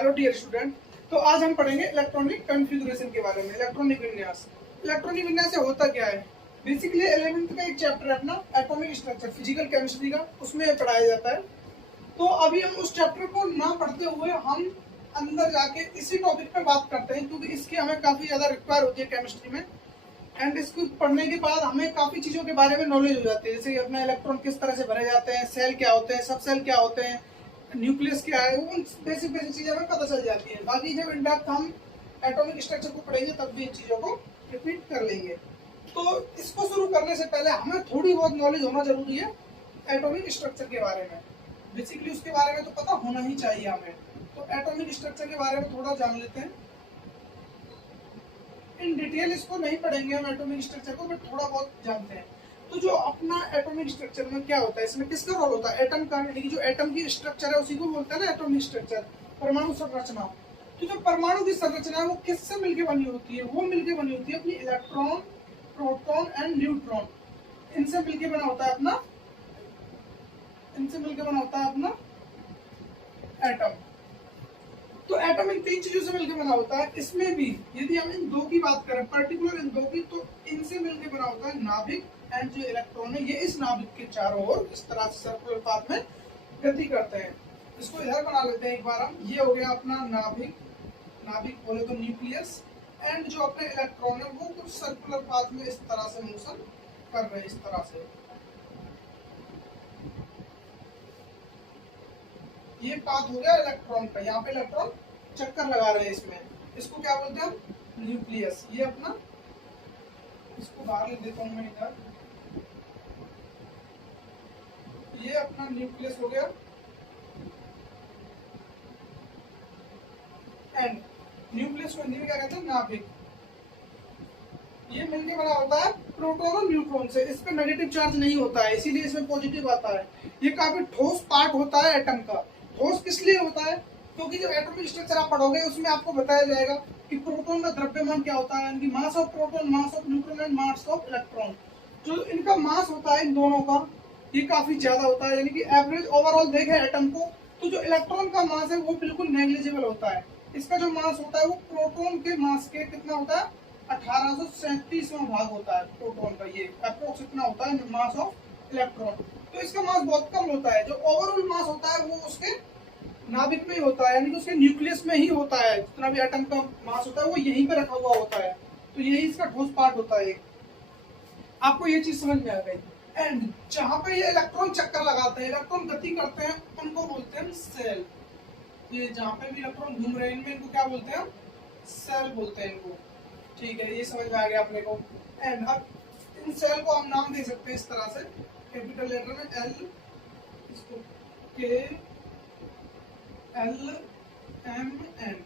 Hello dear student. तो आज हम पढ़ेंगे इलेक्ट्रॉनिक कॉन्फ़िगरेशन के बारे में। इलेक्ट्रॉनिक विन्यास। इलेक्ट्रॉनिक विन्यास से होता क्या है? बेसिकली 11th का एक चैप्टर है अपना एटॉमिक स्ट्रक्चर, फिजिकल केमिस्ट्री का, उसमें पढ़ाया जाता है। तो अभी हम उस चैप्टर को ना पढ़ते हुए हम अंदर जाके इसी टॉपिक पे बात करते हैं, क्योंकि इसकी हमें काफी ज्यादा रिक्वायर होती है केमिस्ट्री में। एंड इसको पढ़ने के बाद हमें काफी चीजों के बारे में नॉलेज हो जाती है, जैसे अपना इलेक्ट्रॉन किस तरह से भरे जाते हैं, सेल क्या होते हैं, सब सेल क्या होते हैं, न्यूक्लियस क्या है, उन बेसिक बेसिक चीजें हमें पता चल जाती है। बाकी जब इन डेप्थ हम एटॉमिक स्ट्रक्चर को पढ़ेंगे तब भी इन चीजों को रिपीट कर लेंगे। तो इसको शुरू करने से पहले हमें थोड़ी बहुत नॉलेज होना जरूरी है एटॉमिक स्ट्रक्चर के बारे में। बेसिकली उसके बारे में तो पता होना ही चाहिए हमें। तो एटॉमिक स्ट्रक्चर के बारे में थोड़ा जान लेते हैं। इन डिटेल इसको नहीं पढ़ेंगे हम एटॉमिक स्ट्रक्चर को, बट थोड़ा बहुत जानते हैं। तो जो अपना एटॉमिक स्ट्रक्चर में क्या होता है, इसमें किसका रोल होता है? एटम का, यानी कि जो एटम की स्ट्रक्चर है उसी को बोलते हैं ना एटॉमिक स्ट्रक्चर, परमाणु संरचना। तो जो परमाणु की संरचना है वो किससे मिलकर बनी होती है? वो मिलकर बनी होती है अपनी इलेक्ट्रॉन, प्रोटॉन एंड न्यूट्रॉन, इनसे मिलकर बना होता है अपना एटम। तो एटम इन तीन चीजों से मिलकर बना होता है। इसमें भी यदि हम इन दो की बात करें, पर्टिकुलर इन दो की, तो इनसे मिलकर बना होता है नाभिक। एंड जो इलेक्ट्रॉन है ये इस नाभिक के चारों ओर इस तरह से सर्कुलर पाथ में गति करते हैं। इसको इधर बना लेते हैं एक बार हम। ये हो गया अपना नाभिक, नाभिक बोले तो न्यूक्लियस। एंड जो अपने इलेक्ट्रॉन है वो कुछ सर्कुलर पाथ में इस तरह से मोशन कर रहे हैं, इस तरह से। ये पाथ हो गया इलेक्ट्रॉन का, यहाँ पे इलेक्ट्रॉन चक्कर लगा रहे हैं इसमें। इसको क्या बोलते हैं हम? न्यूक्लियस। ये अपना, इसको बाहर लिख देता हूँ मैं इधर। ये अपना न्यूक्लियस हो गया। एंड न्यूक्लियस को हिंदी में क्या कहते हैं? नाभिक। ये मिलके बना होता है प्रोटॉन और न्यूट्रॉन से। इस पे नेगेटिव चार्ज नहीं होता है, इसीलिए इसमें पॉजिटिव आता है। ये काफी ठोस पार्ट होता है एटम का। ठोस किस लिए होता है? क्योंकि जो एटॉमिक स्ट्रक्चर आप पढ़ोगे उसमें आपको बताया जाएगा कि प्रोटॉन का द्रव्यमान क्या होता है, यानी कि mass of proton, mass of neutron and mass of electron. जो इनका मास होता है इन दोनों का, ये काफी ज्यादा होता है। यानी कि एवरेज ओवरऑल देखें एटम को, तो जो इलेक्ट्रॉन का मास है वो बिल्कुल नेग्लिजिबल होता है। इसका जो मास होता है वो प्रोटॉन के मास के कितना होता है? 1837वां भाग होता है प्रोटॉन का। ये अप्रोक्स इतना होता है मास ऑफ इलेक्ट्रॉन। तो इसका मास बहुत कम होता है। जो ओवरऑल मास होता है वो उसके नाभिक में ही होता है, यानी कि उसके न्यूक्लियस में ही होता है। जितना भी एटम का मास होता है वो यहीं पे रखा हुआ होता है। तो यही इसका ठोस पार्ट होता है। आपको ये चीज समझ में आ गई। एंड जहां पे ये इलेक्ट्रॉन चक्कर लगाते हैं, इलेक्ट्रॉन गति करते हैं, उनको बोलते हैं सेल। ये जहां पे भी इलेक्ट्रॉन घूम रहे हैं इनमें, इनको क्या बोलते हैं? सेल बोलते हैं इनको। ठीक है, ये समझ में आ गया अपने को। एंड अब इन सेल को हम नाम दे सकते हैं इस तरह से, कैपिटल लेटर में एल, इसको के एल एम एन,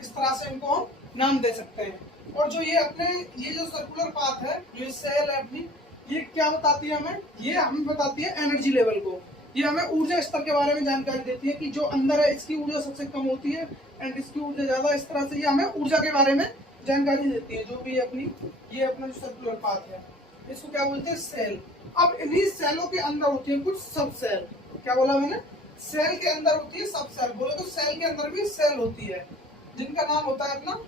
इस तरह से इनको हम नाम दे सकते हैं। और जो ये अपने ये जो सर्कुलर पाथ है, जो सेल है अपनी, ये क्या बताती है हमें? ये हमें बताती है एनर्जी लेवल को। ये हमें ऊर्जा स्तर के बारे में जानकारी देती है कि जो अंदर है इसकी ऊर्जा सबसे कम होती है एंड इसकी ऊर्जा ज्यादा। इस तरह से ये हमें ऊर्जा के बारे में जानकारी देती है। जो भी अपनी ये अपना जो सर्कुलर पाथ है, इसको क्या बोलते हैं? सेल। अब इन्हीं सेलों के अंदर होती है कुछ सब सेल। क्या बोला मैंने? सेल के अंदर होती है सब सेल। बोले तो सेल के अंदर भी सेल होती है, जिनका नाम होता है अपना,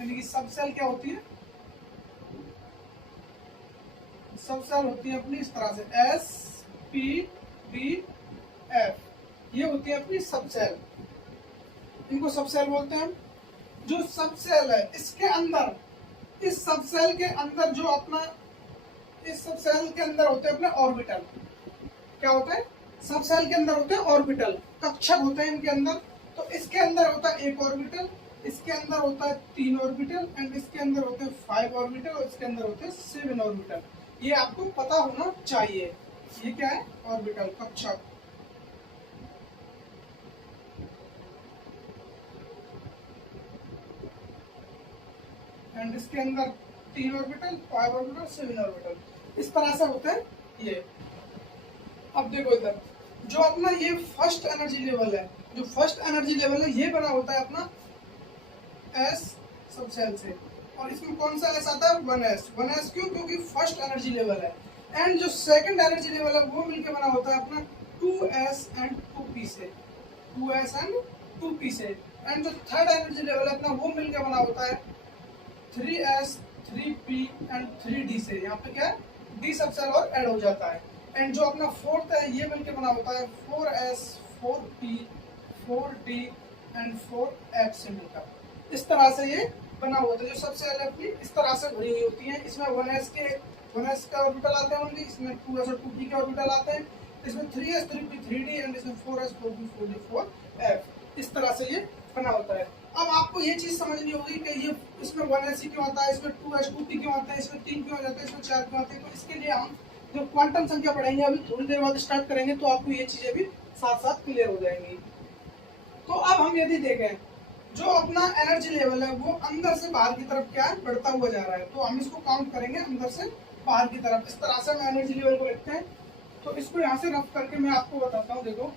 यानी कि सब सेल क्या होती है? सब सेल होती है अपनी इस तरह से एस पी डी एफ। ये होती है अपनी सब सेल, इनको सब सेल बोलते हैं। जो सब सेल है इसके अंदर, इस सब सेल के अंदर जो अपना, इस सब सेल के अंदर होते हैं अपने ऑर्बिटल। क्या होते हैं? सब सेल के अंदर होते हैं ऑर्बिटल, कक्षक होते हैं इनके अंदर। तो इसके अंदर होता है एक ऑर्बिटल, इसके अंदर होता है 3 ऑर्बिटल, एंड इसके अंदर होते हैं 5 ऑर्बिटल, और इसके अंदर होते हैं 7 ऑर्बिटल। ये आपको पता होना चाहिए। ये क्या है? ऑर्बिटल, कक्षक। एंड इसके अंदर 3 ऑर्बिटल, 5 ऑर्बिटल, 7 ऑर्बिटल, इस तरह से होते हैं ये। अब देखो इधर, जो अपना ये फर्स्ट एनर्जी लेवल है, जो फर्स्ट एनर्जी लेवल है ये बना होता है अपना एस सब सेल से। और इसमें कौन सा एस आता है? 1s। 1s क्यों? क्योंकि फर्स्ट एनर्जी लेवल है। एंड जो सेकंड एनर्जी लेवल है वो मिलकर बना होता है अपना 2s एंड 2p से। 2s एंड 2p से। एंड जो थर्ड एनर्जी लेवल है अपना वो मिलकर बना होता है 3s 3p एंड 3d से। यहाँ पे क्या है, d सब सेल और ऐड हो जाता है। एंड जो अपना फोर्थ है ये मिलकर बना होता है 4s 4p 4d and 4f से मिलकर। इस तरह से ये बना हुआ था। जो सब सेल है अपनी इस तरह से भरी हुई होती है। इसमें 1s का ऑर्बिटल आते हैं ओनली, इसमें 2s और 2p के ऑर्बिटल आते हैं, इसमें 3s 3p 3d एंड इसमें 4s 4p 4d 4f। इस तरह से ये बना होता है। अब आपको ये चीज समझनी होगी कि ये इसमें 1s क्यों आता है, इसमें 2s 2p क्यों आता है, इसमें 3 क्यों आ जाता है, इसमें 4 क्यों आते हैं। तो इसके लिए हम जो क्वांटम संख्या पढ़ेंगे अभी थोड़ी देर बाद स्टार्ट करेंगे, तो आपको ये चीजें भी साथ साथ क्लियर हो जाएंगी। तो अब हम यदि देखें जो अपना एनर्जी लेवल है वो अंदर से बाहर की तरफ क्या है, बढ़ता हुआ जा रहा है। तो हम इसको काउंट करेंगे अंदर से बाहर की तरफ। इस तरह से हम एनर्जी लेवल को लिखते हैं। तो इसको यहाँ से रफ करके मैं आपको बताता हूँ। देखो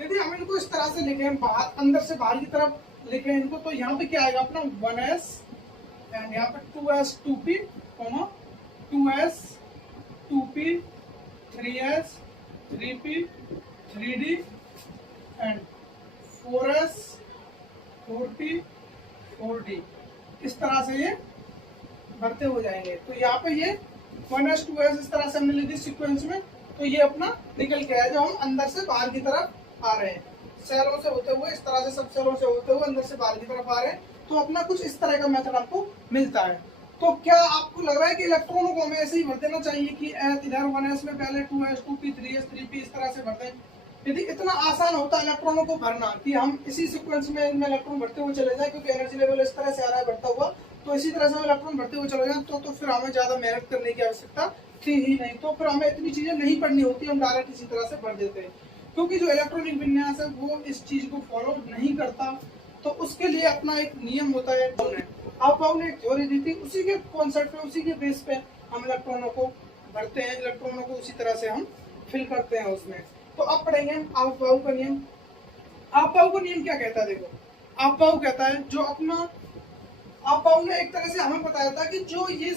यदि हम इनको इस तरह से लिखें, बाहर अंदर से बाहर की तरफ लिखें इनको, तो यहाँ पे क्या आएगा अपना 1s एंड यहाँ पे 2s 2p 2s 2p 3s 3p 3d and 4s 4p 4d। इस तरह से ये बढ़ते हो जाएंगे। तो यहाँ पे ये 1s 2s इस तरह से हमने लिखी सीक्वेंस में। तो ये अपना निकल के आया जब हम अंदर से बाहर की तरफ आ रहे हैं, सेलों से होते हुए, इस तरह से सब सेलों से होते हुए अंदर से बाहर की तरफ आ रहे हैं। तो अपना कुछ इस तरह का मेथड आपको मिलता है। तो क्या आपको लग रहा है कि इलेक्ट्रॉनों को हमें ऐसे ही भर देना चाहिए कि इधर 1s में पहले 2s 2p 3s 3p इस तरह से भरते हैं? यदि इतना आसान होता इलेक्ट्रॉनों को भरना कि हम इसी सीक्वेंस में इनमें इलेक्ट्रॉन भरते हुए चले जाए, क्योंकि एनर्जी लेवल इस तरह से आ रहा है बढ़ता हुआ, तो इसी तरह से हम इलेक्ट्रॉन भरते हुए चले जाए, तो फिर हमें ज्यादा मेहनत करने की आवश्यकता थी ही नहीं। तो फिर हमें इतनी चीजें नहीं पढ़नी होती, हम डायरेक्ट इसी तरह से भर देते हैं। क्योंकि जो इलेक्ट्रॉनिक विन्यास है वो इस चीज को फॉलो नहीं करता। तो उसके लिए अपना एक नियम होता है। आप ने एक थ्योरी दी थी, उसी के कॉन्सेप्ट पे, उसी के बेस पे हम इलेक्ट्रॉनों को भरते हैं, इलेक्ट्रॉनों को उसी तरह से हम फिल करते हैं उसमें। तो अब पढ़ेंगे आपबाउ का नियम। आपबाउ का नियम क्या कहता है? देखो आपबाउ कहता है जो अपना, आपबाउ ने एक तरह से हमें बताया था कि जो ये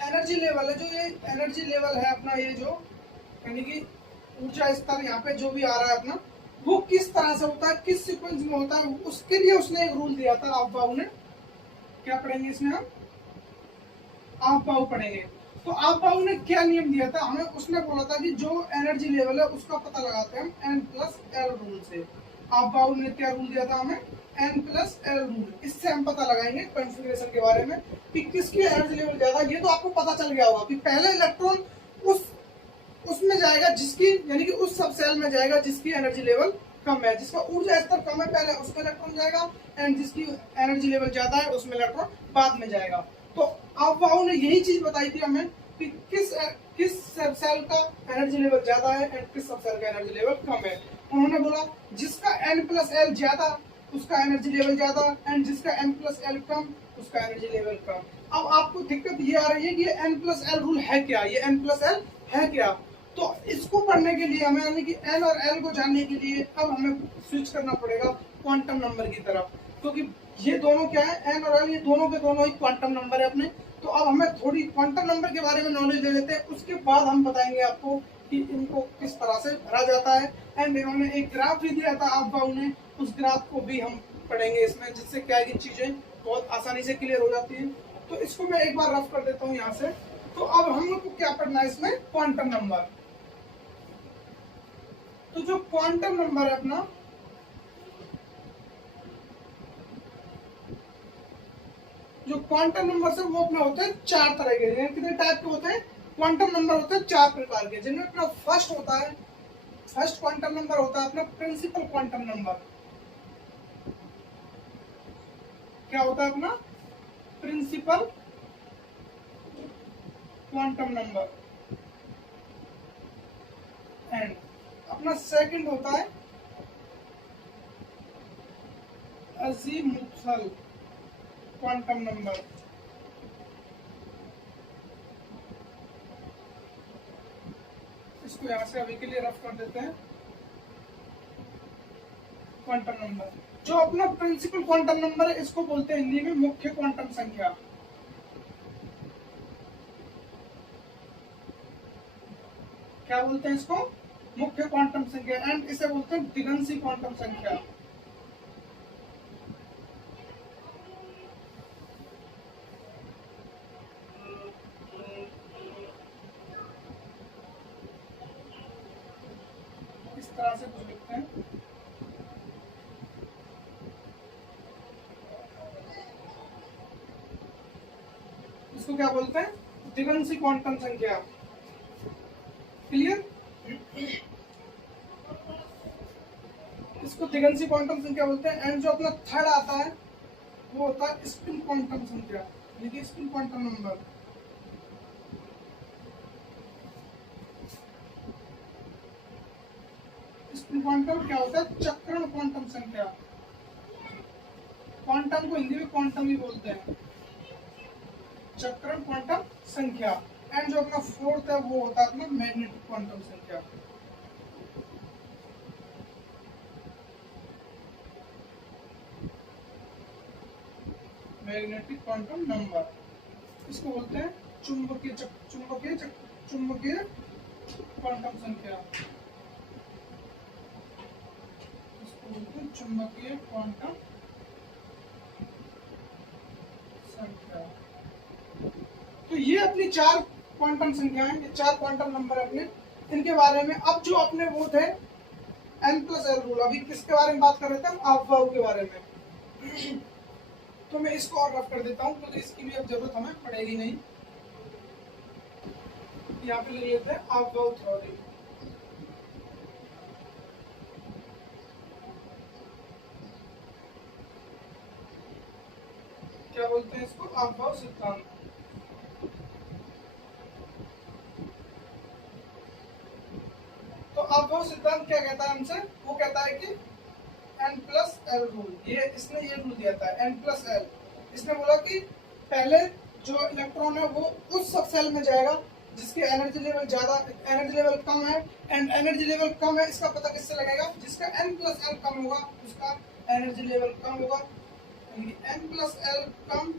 एनर्जी लेवल है, जो ये एनर्जी लेवल है अपना, ये जो यानी कि ऊर्जा स्तर यहाँ पे जो भी आ रहा है अपना, वो किस तरह से होता है, किस सीक्वेंस में होता है, उसके लिए उसने एक रूल दिया था आपबाउ ने। क्या पढ़ेंगे इसमें हम? आपबाउ पढ़ेंगे। तो आपबाउ ने क्या नियम दिया था हमें? उसने बोला था कि जो एनर्जी लेवल है उसका पता लगाते हैं हम n+l रूल से। आपबाउ ने क्या रूल दिया था हमें? n+l rule. इससे हम पता लगाएंगे कॉन्फ़िगरेशन के बारे में कि किसकी एनर्जी लेवल ज्यादा। ये तो आपको पता चल गया होगा कि पहले इलेक्ट्रॉन उसमें जाएगा जिसकी, यानी कि उस सब सेल में जाएगा जिसकी एनर्जी लेवल कम है, जिसका ऊर्जा स्तर कम है, पहले उसका इलेक्ट्रॉन जाएगा, एंड जिसकी एनर्जी लेवल ज्यादा है उसमें इलेक्ट्रॉन बाद में जाएगा। तो आपबाउ ने यही चीज बताई थी हमें कि किस सब सेल का एनर्जी लेवल ज्यादा है एंड किस सब सेल का एनर्जी लेवल कम है। उन्होंने बोला जिसका n+l ज्यादा उसका एनर्जी लेवल ज्यादा, एंड जिसका n+l कम उसका एनर्जी लेवल कम। अब आपको दिक्कत ये आ रही है कि ये n+l रूल है क्या, ये n+l है क्या? तो इसको पढ़ने के लिए हमें, यानी कि n और l को जानने के लिए अब हमें स्विच करना पड़ेगा क्वांटम नंबर की तरफ, क्योंकि ये दोनों क्या है, n और l, ये दोनों के दोनों ही क्वांटम नंबर है अपने। तो अब हमें थोड़ी क्वांटम नंबर के बारे में नॉलेज ले लेते हैं, उसके बाद हम बताएंगे आपको कि इनको किस तरह से भरा जाता है। एंड इन्होंने एक ग्राफ भी दिया था आपबाउ ने, उस ग्राफ को भी हम पढ़ेंगे इसमें, जिससे क्या है कि चीजें बहुत आसानी से क्लियर हो जाती है। तो इसको मैं एक बार रफ कर देता हूँ यहाँ से। तो अब हम लोग को क्या पढ़ना है इसमें? Quantum number. तो जो क्वांटम नंबर है अपना, जो क्वांटम नंबर से वो अपना होते हैं 4 तरह के। कितने टाइप के होते हैं? क्वांटम नंबर होते हैं 4 प्रकार के, जिनमें अपना फर्स्ट होता है, फर्स्ट क्वांटम नंबर होता है अपना प्रिंसिपल क्वांटम नंबर। क्या होता है अपना? Principal quantum number. एंड अपना सेकंड होता है अज़ीमुथल क्वांटम नंबर। इसको यहां से अभी के लिए रफ कर देते हैं। क्वांटम नंबर, जो अपना प्रिंसिपल क्वांटम नंबर है, इसको बोलते हैं हिंदी में मुख्य क्वांटम संख्या। क्या बोलते हैं इसको? मुख्य क्वांटम संख्या। एंड इसे बोलते हैं द्विगंशी क्वांटम संख्या। तरह से कुछ लिखते हैं। इसको क्या बोलते हैं? द्विगंशी क्वांटम संख्या। क्लियर? इसको द्विगंशी क्वांटम संख्या बोलते हैं। एंड जो अपना थर्ड आता है वो होता है स्पिन क्वांटम संख्या, यानी spin quantum number. Spin quantum क्या होता है? चक्रण क्वांटम संख्या। क्वांटम को हिंदी में क्वांटम ही बोलते हैं, चक्रण क्वांटम संख्या। एंड जो अपना फोर्थ है वो होता है अपना मैग्नेटिक क्वांटम संख्या। मैग्नेटिक क्वांटम नंबर, इसको बोलते हैं चुंबकीय क्वांटम संख्या। इसको बोलते हैं चुंबकीय क्वांटम संख्या। तो ये अपनी 4 क्वांटम संख्याएं, ये 4 क्वांटम नंबर अपने, इनके बारे में। अब जो अपने वो थे n+l रूल, अभी किसके बारे में बात कर रहे थे हम? अफवाह के बारे में। तो मैं इसको और रफ कर देता हूँ क्योंकि इसकी भी अब जरूरत हमें पड़ेगी नहीं। यहाँ पे ले लेते हैं अफवाह थ्योरी। क्या बोलते हैं इसको? अफवाह सिद्धांत। तो अफवाह सिद्धांत क्या कहता है हमसे? वो कहता है कि n+l रूल, ये इसने ये रूल दिया था n+l। इसने बोला कि पहले जो इलेक्ट्रॉन है वो उस सब सेल में जाएगा जिसके एनर्जी लेवल ज्यादा, एनर्जी लेवल कम है। एंड एनर्जी लेवल कम है इसका पता किससे लगेगा? जिसका n+l कम होगा उसका एनर्जी लेवल कम होगा, यानी n+l कम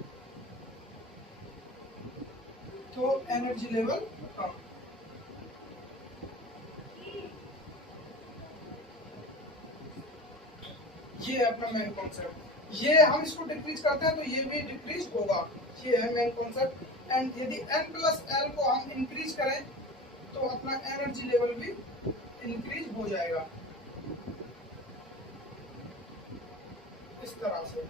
तो एनर्जी लेवल कम। ये है अपना मेन कॉन्सेप्ट। ये हम इसको डिक्रीज करते हैं तो ये भी डिक्रीज होगा, ये है मेन कॉन्सेप्ट। एंड यदि n+l को हम इंक्रीज करें तो अपना एनर्जी लेवल भी इंक्रीज हो जाएगा, इस तरह से।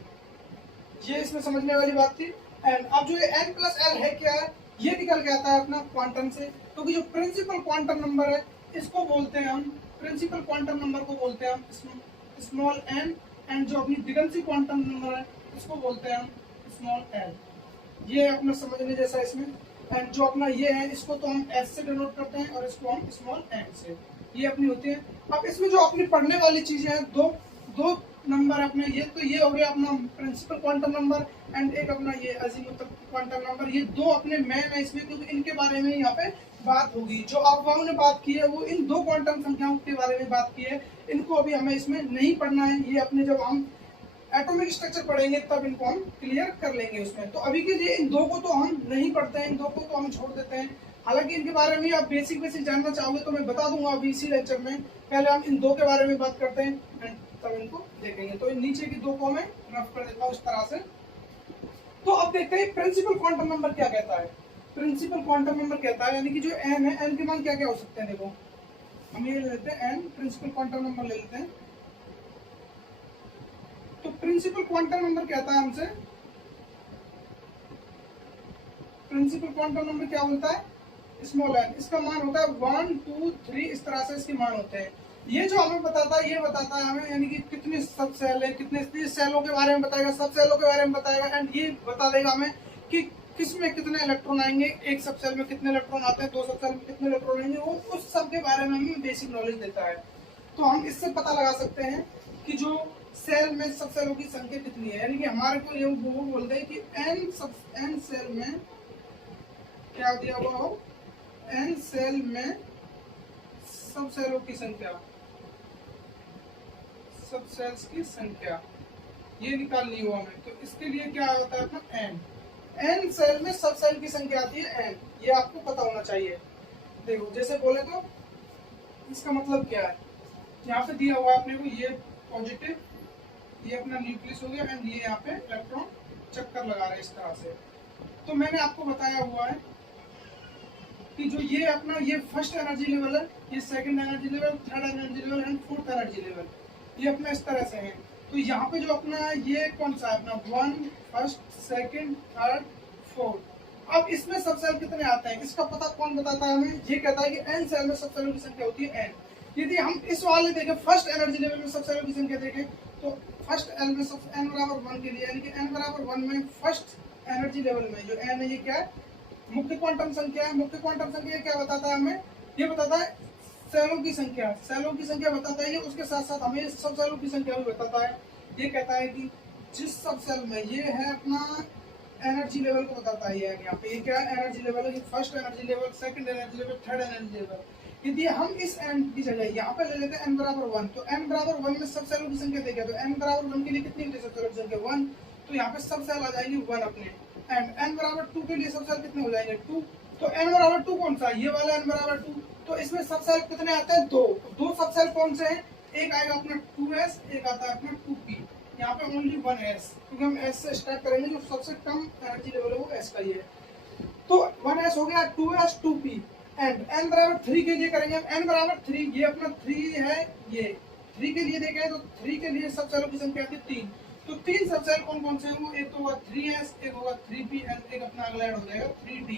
ये इसमें समझने वाली बात थी। एंड अब जो ये n+l है क्या है? ये निकल के आता है अपना क्वांटम से, क्योंकि जो प्रिंसिपल क्वांटम नंबर है इसको बोलते हैं हम, प्रिंसिपल क्वांटम नंबर को बोलते हैं हम स्मॉल n। एंड जो अपनी द्विगंशी क्वांटम नंबर है इसको बोलते हैं हम स्मॉल l। ये अपना समझने जैसा इसमें। एंड जो अपना ये है इसको तो हम s से डिनोट करते हैं और इसको हम स्मॉल n से। ये अपनी होती है। अब इसमें जो अपनी पढ़ने वाली चीजें हैं, दो नंबर अपने, ये तो ये हो गया अपना प्रिंसिपल क्वांटम नंबर एंड एक अपना ये अजीमुथ क्वांटम नंबर। ये दो अपने मेन है इसमें, क्योंकि इनके बारे में यहाँ पे बात होगी। जो अफवाहों ने बात की है वो इन 2 क्वांटम संख्याओं के बारे में बात की है, इनको अभी हमें इसमें नहीं पढ़ना है। ये अपने जब हम एटॉमिक स्ट्रक्चर पढ़ेंगे तब इनको हम क्लियर कर लेंगे उसमें। तो अभी के लिए इन 2 को तो हम नहीं पढ़ते हैं, इन 2 को तो हम छोड़ देते हैं। हालांकि इनके बारे में आप बेसिक जानना चाहोगे तो मैं बता दूंगा अभी इसी लेक्चर में। पहले हम इन 2 के बारे में बात करते हैं तब इनको देखेंगे। तो नीचे की 2 को मैं रफ कर देता हूँ इस तरह से। तो अब देखते हैं प्रिंसिपल क्वांटम नंबर क्या कहता है। प्रिंसिपल क्वांटम नंबर कहता है, यानी कि जो n है, n के मान क्या क्या हो सकते हैं? देखो हम ये ले लेते हैं n, प्रिंसिपल क्वांटम नंबर ले लेते हैं। तो प्रिंसिपल क्वांटम नंबर कहता है हमसे, प्रिंसिपल क्वांटम नंबर क्या बोलता है? Small n। इसका मान होता है 1, 2, 3, इस तरह से इसके मान होते हैं। ये जो हमें बताता है, ये बताता है हमें, यानी कि कितने सब सेल है, कितने सेलों के बारे में बताएगा, सब सेलों के बारे में बताएगा। एंड ये बता देगा हमें कि किसमें कितने इलेक्ट्रॉन आएंगे, एक सब सेल में कितने इलेक्ट्रॉन आते हैं, 2 सब सेल में कितने इलेक्ट्रॉन आएंगे, वो उस सब के बारे में हमें बेसिक नॉलेज देता है। तो हम इससे पता लगा सकते हैं कि जो सेल में सब सेलों की संख्या कितनी है। यानी कि हमारे को ये वो बोलते हैं कि n सेल में क्या दिया हुआ हो, n सेल में सब सेलों की संख्या, सब सेल्स की संख्या ये निकालनी हो हमें। तो इसके लिए क्या होता है अपना n सेल में सब सेल की संख्या आती है n, ये आपको पता होना चाहिए। देखो जैसे बोले तो इसका मतलब क्या है, यहाँ पे दिया हुआ अपने को ये पॉजिटिव, ये अपना न्यूक्लियस हो गया एंड ये यहाँ पे इलेक्ट्रॉन चक्कर लगा रहे हैं इस तरह से। तो मैंने आपको बताया हुआ है कि जो ये अपना ये फर्स्ट एनर्जी लेवल है, ये second energy level, third energy level and fourth energy level, ये अपना इस तरह से है। तो यहाँ पे जो अपना ये कौन सा है अपना 1 फर्स्ट सेकंड थर्ड फोर्थ। अब इसमें सब सेल कितने आते हैं इसका पता कौन बताता है हमें? ये कहता है कि एन सेल में सब सेलों की संख्या होती है एन। यदि हम इस वाले देखें फर्स्ट एनर्जी लेवल में सब सेलों की संख्या देखें तो फर्स्ट एल में सब एन बराबर 1 के लिए, यानी कि एन बराबर 1 में फर्स्ट एनर्जी लेवल में जो एन है ये क्या है? मुख्य क्वांटम संख्या है। मुख्य क्वांटम संख्या क्या बताता है हमें? ये बताता है सेलों की संख्या, सेलों की संख्या बताता है ये। उसके साथ साथ हमें सब सेलों की संख्या भी बताता है। ये कहता है कि जिस सब सेल में ये है अपना एनर्जी लेवल को बताता है। यहाँ पे ये क्या है? एनर्जी लेवल है। First energy level, second energy level, third energy level. यदि हम इस एन की जगह यहाँ पे ले लेते हैं एन बराबर 1, तो एन बराबर 1 में सब सेलों की संख्या देखें तो एन बराबर 1 के लिए कितनी होती है सब सेलों की संख्या? 1। तो यहाँ पे सब सेल आ जाएंगे 1 अपने। एंड एन बराबर 2 के लिए सब सेल कितने हो जाएंगे? 2। तो एन बराबर 2 कौन सा है? ये वाला एन बराबर 2। तो इसमें सब सेल कितने आते हैं? 2। दो सब सेल कौन से हैं? एक आएगा अपना 2s, एक आता है अपना 2p। यहाँ पे ओनली 1s, क्योंकि हम s से स्टार्ट करेंगे। जो सबसे कम एनर्जी लेवल है वो s का ही है। तो 1s हो गया, 2s 2p। एंड n बराबर 3 के लिए करेंगे हम। n बराबर 3, ये अपना 3 है। ये 3 के लिए देखें तो 3 के लिए सब सेलों की संख्या आती है 3। तो 3 सब सेल कौन कौन से हैं? वो एक तो होगा 3s, एक होगा 3p एंड एक अपना अगला ऐड हो जाएगा 3d,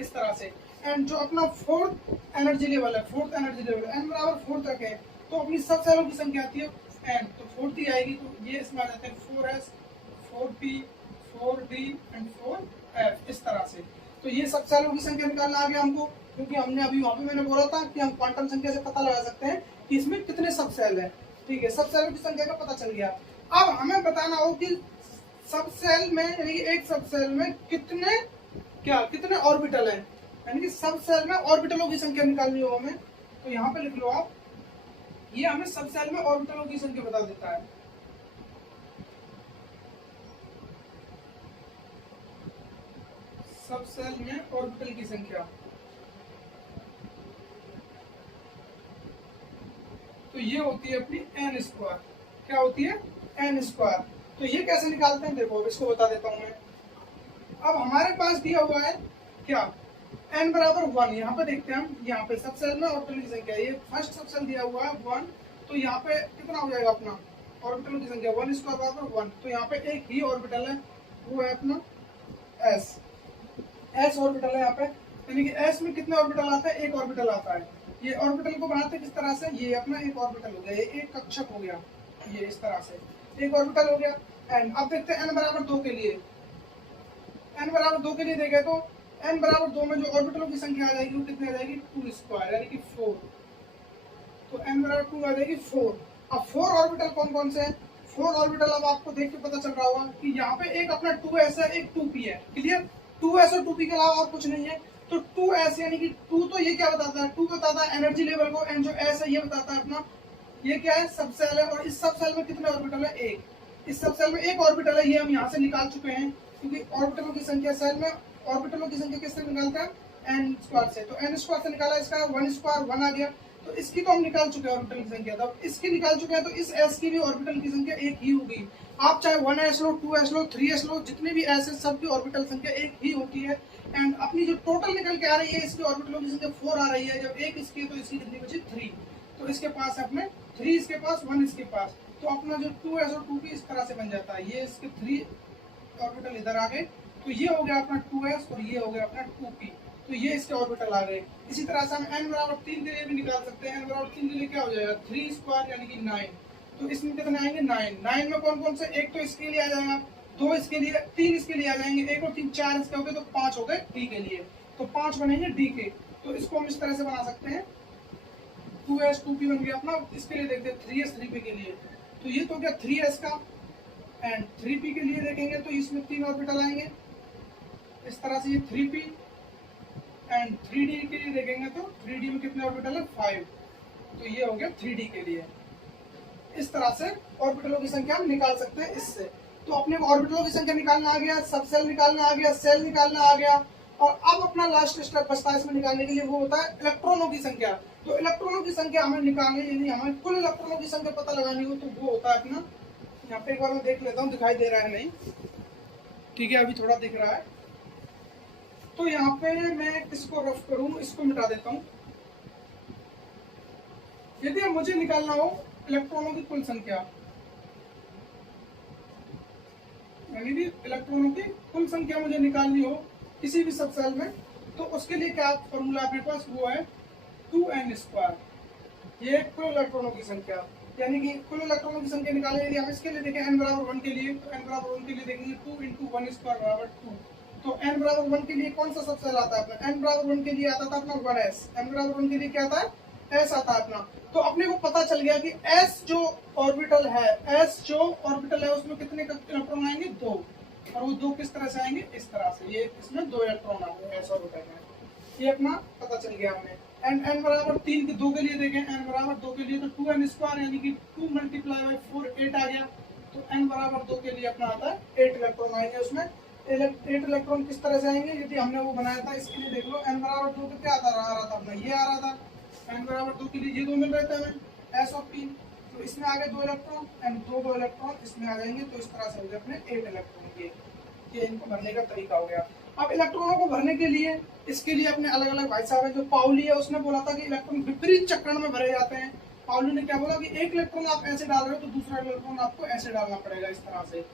इस तरह से। एंड जो अपना फोर्थ एनर्जी लेवल है, फोर्थ एनर्जी लेवल n बराबर 4 तक है, तो अपनी सब सेलों की संख्या आती है n, तो 4 ही आएगी। तो ये इसमें आ जाते हैं 4s, 4p, 4d and 4f, इस तरह से। तो ये सब सेलों की संख्या निकालना आ गया हमको, क्योंकि हमने अभी वहां पे मैंने बोला था कि हम क्वांटम संख्या से पता लगा सकते हैं कि इसमें कितने सब सेल है। ठीक है, सब सेलों की संख्या का पता चल गया। अब हमें बताना हो कि सब सेल में, यानी कि एक सब सेल में कितने ऑर्बिटल है, यानी कि सब सेल में ऑर्बिटलों की संख्या निकालनी हो हमें। तो यहाँ पे लिख लो आप, ये हमें सब सेल में ऑर्बिटलों की संख्या बता देता है। सब सेल में ऑर्बिटल की संख्या, तो ये होती है अपनी n स्क्वायर। क्या होती है? n square. तो ये कैसे निकालते हैं देखो, अब इसको बता देता हूं मैं। अब हमारे पास दिया हुआ है क्या? n बराबर 1। यहाँ पे देखते हैं हम, यहाँ पे सब सेल में ऑर्बिटल की संख्या, ये फर्स्ट सब सेल दिया हुआ है 1। तो यहाँ पे कितना हो जाएगा अपना ऑर्बिटल की संख्या? 1 स्क्वायर बराबर 1। तो यहाँ पे एक ही ऑर्बिटल है, वो है अपना s ऑर्बिटल है यहाँ पे। यानी कि s में कितने ऑर्बिटल आते हैं? एक ऑर्बिटल आता है। ये ऑर्बिटल को बनाते किस तरह से? ये अपना एक ऑर्बिटल हो गया, ये एक कक्षक हो गया, ये इस तरह से एक ऑर्बिटल हो गया। एंड अब देखते हैं n बराबर 2 के लिए। n बराबर 2 के लिए देखें तो n बराबर 2 में जो ऑर्बिटलों की संख्या आ जाएगी वो कितनी आ जाएगी? 2 स्क्वायर, यानी कि 4। तो n बराबर 2 आ जाएगी 4। अब 4 ऑर्बिटल कौन कौन से हैं? 4 ऑर्बिटल अब आपको देख के पता चल रहा होगा कि यहाँ पे एक अपना 2s है, एक 2p है। क्लियर? 2s और 2p के अलावा और कुछ नहीं है। तो 2s यानी कि 2, तो ये क्या बताता है? 2 बताता है एनर्जी लेवल को, एंड जो s है ये बताता है अपना, ये क्या है? सब सेल है। और इस सब सेल में कितने ऑर्बिटल है? एक। इस सब सेल में एक ऑर्बिटल है, ये हम यहाँ से निकाल चुके हैं, क्योंकि ऑर्बिटलों की संख्या, सेल में ऑर्बिटलों की संख्या किससे निकालते हैं? n स्क्वायर से। तो n स्क्वायर से निकाला, इसका 1 स्क्वायर 1 आ गया। तो इसकी तो हम निकाल चुके हैं ऑर्बिटल की संख्या, तो इसकी निकाल चुके हैं, तो इस s की भी ऑर्बिटल की संख्या एक ही होगी। आप चाहे 1s लो, 2s लो, 3s लो, जितने भी s है सबकी ऑर्बिटल संख्या एक ही होती है। एंड अपनी जो टोटल निकल के आ रही है, इसकी ऑर्बिटलों की संख्या 4 आ रही है। जब एक इसकी है तो इसकी कितनी बची? 3। तो इसके पास है अपने 3, इसके पास 1 इसके पास। तो अपना जो 2s और 2p इस तरह से बन जाता है। ये इसके 3 ऑर्बिटल इधर आ गए, तो ये हो गया अपना 2s और ये हो गया अपना 2p। तो ये इसके ऑर्बिटल आ गए। इसी तरह से हम n बराबर 3 के लिए भी निकाल सकते हैं। n बराबर 3 के लिए क्या हो जाएगा? 3 स्क्वायर यानी कि 9। तो इसमें कितने आएंगे? 9 में कौन कौन से? एक तो इसके लिए आ जाएगा, 2 इसके लिए, 3 इसके लिए आ जाएंगे, 1 और 3 4 इसके हो गए, तो 5 हो गए d के लिए। तो 5 बनेंगे d के। तो इसको हम इस तरह से बना सकते हैं, 2s 2p बन गया अपना। इसके लिए देखते हैं 3s 3p के लिए, तो ये तो क्या 3s का। एंड 3p के लिए देखेंगे तो इसमें 3 ऑर्बिटल आएंगे इस तरह से, ये 3p। एंड 3d के लिए देखेंगे तो 3d में कितने ऑर्बिटल है? 5। तो ये हो गया 3d के लिए। इस तरह से ऑर्बिटलों की संख्या हम निकाल सकते हैं इससे। तो अपने ऑर्बिटलों की संख्या निकालना आ गया, सब सेल निकालना आ गया, सेल निकालना आ गया। और अब अपना लास्ट स्टेप बचता है इसमें निकालने के लिए, वो होता है इलेक्ट्रॉनों की संख्या। तो इलेक्ट्रॉनों की संख्या हमें निकालनी, यदि हमें कुल इलेक्ट्रॉनों की संख्या पता लगानी हो, तो वो होता है अपना, यहाँ पे एक बार मैं देख लेता हूँ, दिखाई दे रहा है नहीं? ठीक है, अभी थोड़ा दिख रहा है। तो यहाँ पे मैं किसको रफ करूं, इसको मिटा देता हूं। यदि अब मुझे निकालना हो इलेक्ट्रॉनों की कुल संख्या, यानी कि इलेक्ट्रॉनों की कुल संख्या मुझे निकालनी हो किसी भी सब सेल में, तो उसके लिए क्या फॉर्मूला अपने पास, वो है 2n²। ये कुल इलेक्ट्रॉनों की संख्या, यानी कि कुल इलेक्ट्रॉनों की संख्या निकालें। यदि हम इसके लिए देखें n बराबर 1 के लिए, तो n बराबर 1 के लिए देखेंगे 2 × 1² बराबर 2। तो n बराबर 1 के लिए कौन सा सब सेल आता है अपना, n बराबर 1 के लिए आता था अपना 1s। n बराबर 1 के लिए क्या आता है, s आता है अपना। तो अपने को पता चल गया कि s जो ऑर्बिटल है, s जो ऑर्बिटल है उसमें कितने इलेक्ट्रॉन आएंगे, 2। और वो 2 किस तरह से आएंगे, इस तरह से, ये इसमें 2 इलेक्ट्रॉन आएंगे s ऑर्बिटल में। ये अपना पता चल गया हमें। n बराबर 3 के 2 के लिए देखें, n बराबर 2 के लिए तो 2n² यानी कि 2 × 4 8 आ गया। तो n बराबर 2 के लिए अपना आता है 8 इलेक्ट्रॉन आएंगे उसमें। 8 इलेक्ट्रॉन किस तरह से आएंगे, यदि हमने वो बनाया था इसके लिए देख लो, n बराबर 2 पे क्या आ रहा था अपना, ये आ रहा था। n बराबर 2 के लिए ये 2 मिल रहे थे हमें s और p, तो इसमें आ गए 2 इलेक्ट्रॉन, एंड 2 इलेक्ट्रॉन इसमें आ जाएंगे। तो इस तरह से हो गए अपने 8 इलेक्ट्रॉन। ये इनको भरने का तरीका हो गया। अब इलेक्ट्रॉनों को भरने के लिए, इसके लिए अपने अलग अलग भाई साहब है। जो पाउली है उसने बोला था कि इलेक्ट्रॉन विपरीत चक्रण में भरे जाते हैं। पाउली ने क्या बोला कि एक इलेक्ट्रॉन आप ऐसे डाल रहे हो तो दूसरा इलेक्ट्रॉन आपको ऐसे डालना पड़ेगा, इस तरह से।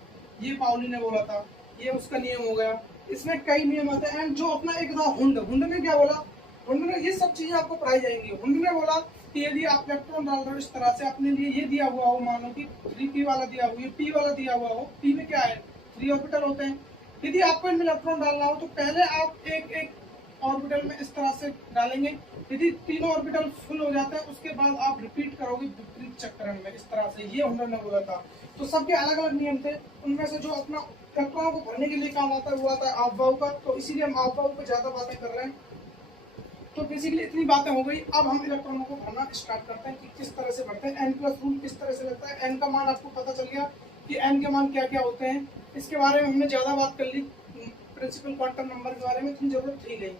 ये पाउली ने बोला था, ये उसका नियम हो गया। इसमें कई नियम आते हैं। एंड जो अपना एक था हुंड ने क्या बोला, हुंड ने, ये सब चीजें आपको पढ़ाई जाएंगी। हुंड ने बोला कि यदि आप इलेक्ट्रॉन डाल रहे हो इस तरह से, अपने लिए ये दिया हुआ हो, मान लो कि 3p वाला दिया हुआ है, p वाला दिया हुआ हो, p में क्या है 3 ऑर्बिटल होते हैं। यदि आपको इनमें इलेक्ट्रॉन डालना हो तो पहले आप एक एक ऑर्बिटल में इस तरह से डालेंगे। यदि तीनों ऑर्बिटल फुल हो जाते हैं उसके बाद आप रिपीट करोगे विपरीत चक्रण में, इस तरह से। ये हुंड ने बोला था। तो सबके अलग अलग नियम थे। उनमें से जो अपना इलेक्ट्रॉनों को भरने के लिए काम आता है वो आता है आपबाऊ का। तो इसीलिए हम आपबाऊ पे ज्यादा बातें कर रहे हैं। तो बेसिकली इतनी बातें हो गई। अब हम इलेक्ट्रॉनों को भरना स्टार्ट करते हैं कि किस तरह से भरते हैं। n+ रूल किस तरह से लगता है। n का मान आपको पता चल गया कि n के मान क्या क्या होते हैं। इसके बारे में हमने ज्यादा बात कर ली, प्रिंसिपल क्वांटम नंबर के बारे में इतनी जरूरत थी नहीं।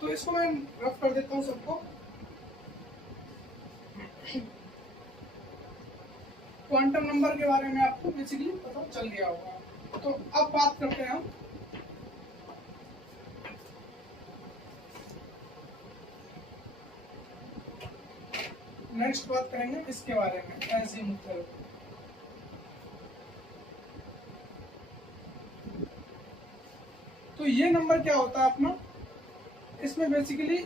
तो इसको मैं रफ कर देता हूँ सबको। क्वांटम नंबर के बारे में आपको बेसिकली पता चल गया होगा। तो अब बात करते हैं हम नेक्स्ट बात करेंगे इसके बारे में, एजीमुथल। तो ये नंबर क्या होता है अपना, इसमें बेसिकली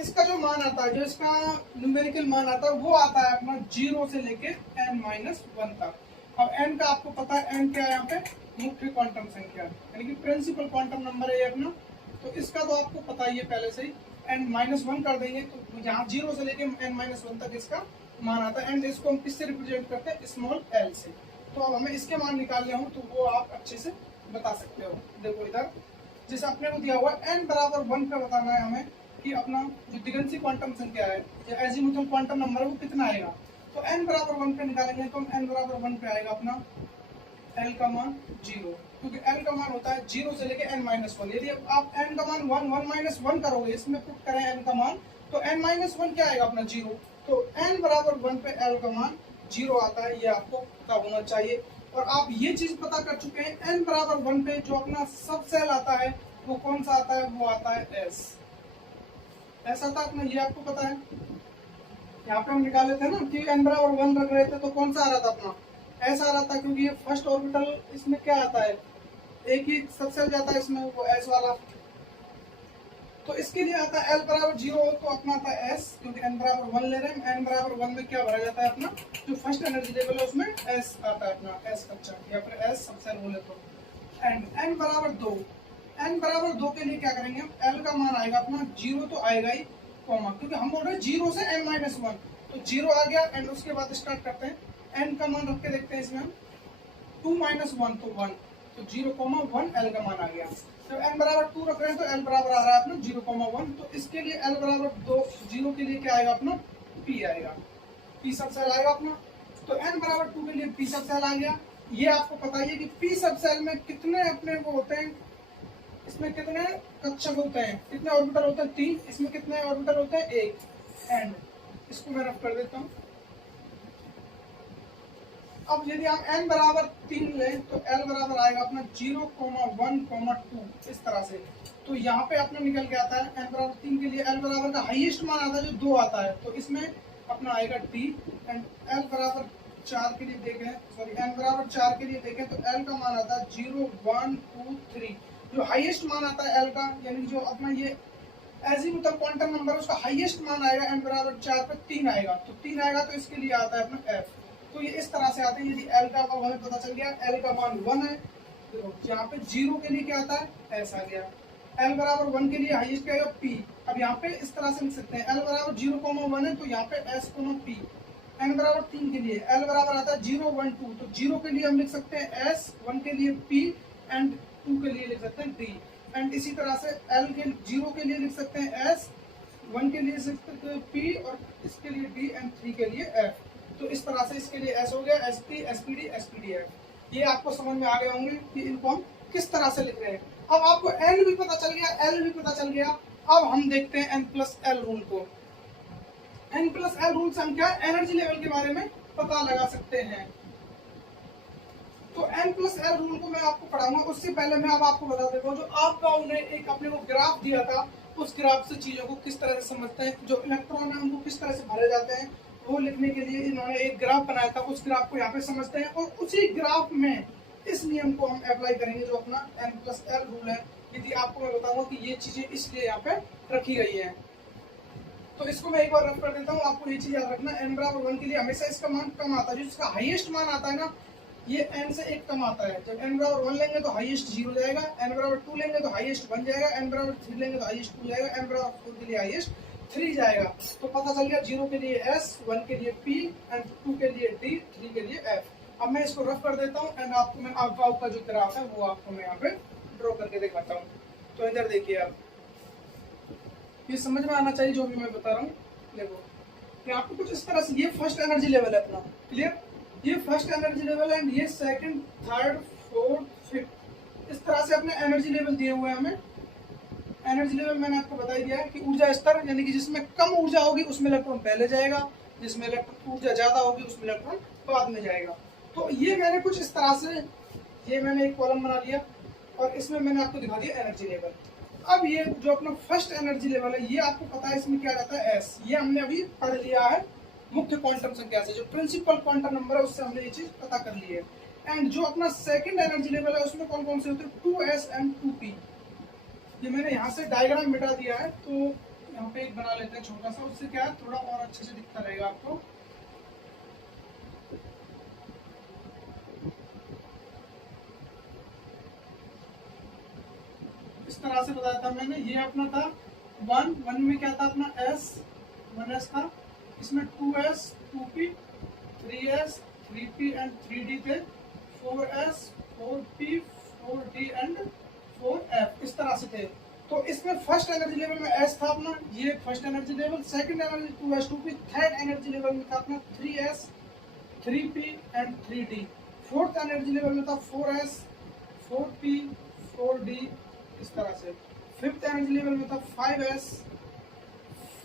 इसका जो मान आता है, जो इसका न्यूमेरिकल मान आता है वो आता है अपना 0 से लेके n-1 तक। अब n का आपको पता है, n क्या है यहाँ पे, मुख्य क्वांटम संख्या, यानी कि प्रिंसिपल क्वांटम नंबर है ये अपना। तो इसका तो आपको पता ही है पहले से ही, n-1 कर देंगे तो यहाँ 0 से लेके n-1 तक इसका मान आता है। एंड इसको हम किससे रिप्रेजेंट करते हैं, स्मॉल l से। तो अब हमें इसके मान निकालने हो तो वो आप अच्छे से बता सकते हो। देखो इधर जैसे अपने को दिया हुआ n बराबर 1 पे बताना है हमें कि अपना जो दिगंशी क्वांटम संख्या है, जो एजीमुथल क्वांटम नंबर है वो कितना आएगा। तो n बराबर 1 पे निकालेंगे तो n बराबर 1 पे आएगा अपना l का मान 0, क्योंकि l का मान होता है 0 से लेके n-1। यदि आप n का मान 1 करोगे, इसमें पुट करें n का मान, तो n-1 क्या आएगा अपना 0। तो n बराबर 1 पे l का मान 0 आता है, ये आपको पता होना चाहिए। और आप ये चीज पता कर चुके हैं, n बराबर 1 पे जो अपना सब सेल आता है वो कौन सा आता है, वो आता है s। ऐसा था अपना, ये आपको पता है। यहाँ पे हम निकाले थे ना कि n बराबर 1 रख रहे थे तो कौन सा आ रहा था अपना, s आ रहा था, क्योंकि ये फर्स्ट ऑर्बिटल इसमें क्या आता है, एक ही सब सेल जाता है इसमें, वो s वाला। तो इसके लिए आता है l बराबर 0 तो अपना आता है s, क्योंकि n बराबर 1 ले रहे हैं। n बराबर 1 में क्या भरा जाता है अपना, जो फर्स्ट एनर्जी लेवल है उसमें s आता है अपना, s कच्चा या फिर s सबसेल बोले तो। एंड n बराबर 2, n बराबर 2 के लिए क्या करेंगे हम, l का मान आएगा अपना 0 तो आएगा ही, कॉमा, क्योंकि हम बोल रहे हैं 0 से n-1, तो 0 आ गया। एंड उसके बाद स्टार्ट करते हैं, n का मान रख के देखते हैं इसमें हम, 2-1 तो 1, तो 0,1 l का मान आ गया। जब n बराबर 2 रख रहे हैं तो l बराबर आ रहा है अपना 0,1। तो इसके लिए l बराबर 2, 0 के लिए क्या आएगा अपना, p आएगा, p सब सेल आएगा अपना। तो n बराबर 2 के लिए p सब सेल आ गया। ये आपको पता ही है कि p सब सेल में कितने अपने वो होते हैं, इसमें कितने कक्षक होते हैं, कितने ऑर्बिटल होते हैं, 3। इसमें कितने ऑर्बिटल होते हैं, 1। एंड इसको मैं रफ कर देता हूँ। अब यदि हम n बराबर 3 लें तो l बराबर आएगा अपना 0,1,2, इस तरह से। तो यहाँ पे अपना निकल के आता है n बराबर 3 के लिए l बराबर का हाईएस्ट मान आता है जो 2 आता है, तो इसमें अपना आएगा t। एंड l बराबर 4 के लिए देखें, सॉरी n बराबर 4 के लिए देखें तो l का मान आता है 0 1 2 3। जो हाईएस्ट मान आता है l का, यानी जो अपना ये एजीमुथल क्वांटम नंबर उसका हाईएस्ट मान आएगा n बराबर 4 पे 3 आएगा, तो 3 आएगा तो इसके लिए आता है अपना f। तो ये इस तरह से आते हैं। यदि l का हमें पता चल गया, l का मान 1 है, तो यहाँ पे 0 के लिए क्या आता है s आ गया। l बराबर 1 के लिए हाईएस्ट क्या आएगा p। अब यहाँ पे इस तरह से लिख सकते हैं, l बराबर 0,1 है तो यहाँ पे s, p। n बराबर 3 के लिए l बराबर आता है 0 1 2, तो 0 के लिए हम लिख सकते हैं s, 1 के लिए p एंड 2 के लिए लिख सकते हैं d। एंड इसी तरह से l के 0 के लिए लिख सकते हैं s, 1 के लिए लिख सकते हैं p और इसके लिए d एंड 3 के लिए f। तो इस तरह से इसके लिए s हो गया, sp spd spdf। ये आपको समझ में आ गए होंगे कि इनको हम किस तरह से लिख रहे हैं। अब आपको n भी पता चल गया, l भी पता चल गया। अब हम देखते हैं n प्लस l रूल को। n प्लस l रूल से हम क्या एनर्जी लेवल के बारे में पता लगा सकते हैं। तो n प्लस l रूल को मैं आपको पढ़ाऊंगा, उससे पहले मैं अब आपको बता देता हूँ, जो आपका उन्हें एक अपने को ग्राफ दिया था, उस ग्राफ से चीजों को किस तरह से समझते हैं, जो इलेक्ट्रॉन है उनको किस तरह से भरे जाते हैं, वो लिखने के लिए इन्होंने एक ग्राफ बनाया था। उस ग्राफ को यहाँ पे समझते हैं और उसी ग्राफ में इस नियम को हम अप्लाई करेंगे जो अपना n प्लस l रूल है। यदि आपको मैं बताऊंगा कि ये चीजें इसलिए यहाँ पे रखी गई है, तो इसको मैं एक बार रफ कर देता हूँ। आपको ये चीज याद रखना, n बराबर 1 के लिए हमेशा इसका मान कम आता है, जो इसका हाईएस्ट मान आता है ना, ये n से एक कम आता है। जब n बराबर 1 लेंगे तो हाईएस्ट 0 जाएगा, n बराबर 2 लेंगे तो हाईएस्ट 1 जाएगा, n बराबर 3 लेंगे तो हाईएस्ट 2 जाएगा, n बराबर 4 के लिए हाईएस्ट 3 जाएगा। तो पता चल गया 0 के लिए s, 1 के लिए p एंड 2 के लिए d, 3 के लिए f। अब मैं इसको रफ कर देता हूँ एंड आपको मैं अल्फा का जो ग्राफ है वो आपको मैं यहाँ पे ड्रॉ करके दिखाता हूँ। तो इधर देखिए आप, ये समझ में आना चाहिए जो भी मैं बता रहा हूँ। देखो यहाँ पे कुछ इस तरह से, ये फर्स्ट एनर्जी लेवल है अपना, क्लियर। ये फर्स्ट एनर्जी लेवल है एंड ये सेकंड, थर्ड, फोर्थ, फिफ्थ, इस तरह से अपने एनर्जी लेवल दिए हुए हैं हमें। एनर्जी लेवल मैंने आपको बता ही दिया है कि ऊर्जा स्तर, यानी कि जिसमें कम ऊर्जा होगी उसमें इलेक्ट्रॉन पहले जाएगा, जिसमें ऊर्जा ज्यादा होगी उसमें इलेक्ट्रॉन बाद में जाएगा। तो ये मैंने कुछ इस तरह से, ये मैंने एक कॉलम बना लिया और इसमें मैंने आपको दिखा दिया एनर्जी लेवल। अब ये जो अपना फर्स्ट एनर्जी लेवल है, ये आपको पता है इसमें क्या रहता है s। ये हमने अभी पढ़ लिया है मुख्य क्वांटम संख्या से, जो प्रिंसिपल क्वांटम नंबर है उससे हमने ये चीज पता कर ली है। एंड जो अपना सेकंड एनर्जी लेवल है उसमें कौन कौन से होते हैं, 2s एंड 2p। ये मैंने यहाँ से डायग्राम मिटा दिया है, तो यहाँ पे एक बना लेते हैं छोटा सा, उससे क्या है थोड़ा और अच्छे से दिखता रहेगा आपको। इस तरह से बताया था मैंने। ये अपना था 1 में क्या था अपना s, 1s था, इसमें 2s, 2p, 3s, 3p and 3d थे, 4s, 4p, 4d and 4f, इस तरह से थे। तो इसमें फर्स्ट एनर्जी लेवल में s था अपना, ये first energy level. Second energy 2s, 2p। Third energy level में था अपना 3s, 3p and 3d। Fourth energy level में था 4s, 4p, 4d, इस तरह से। फिफ्थ एनर्जी लेवल में था 5s,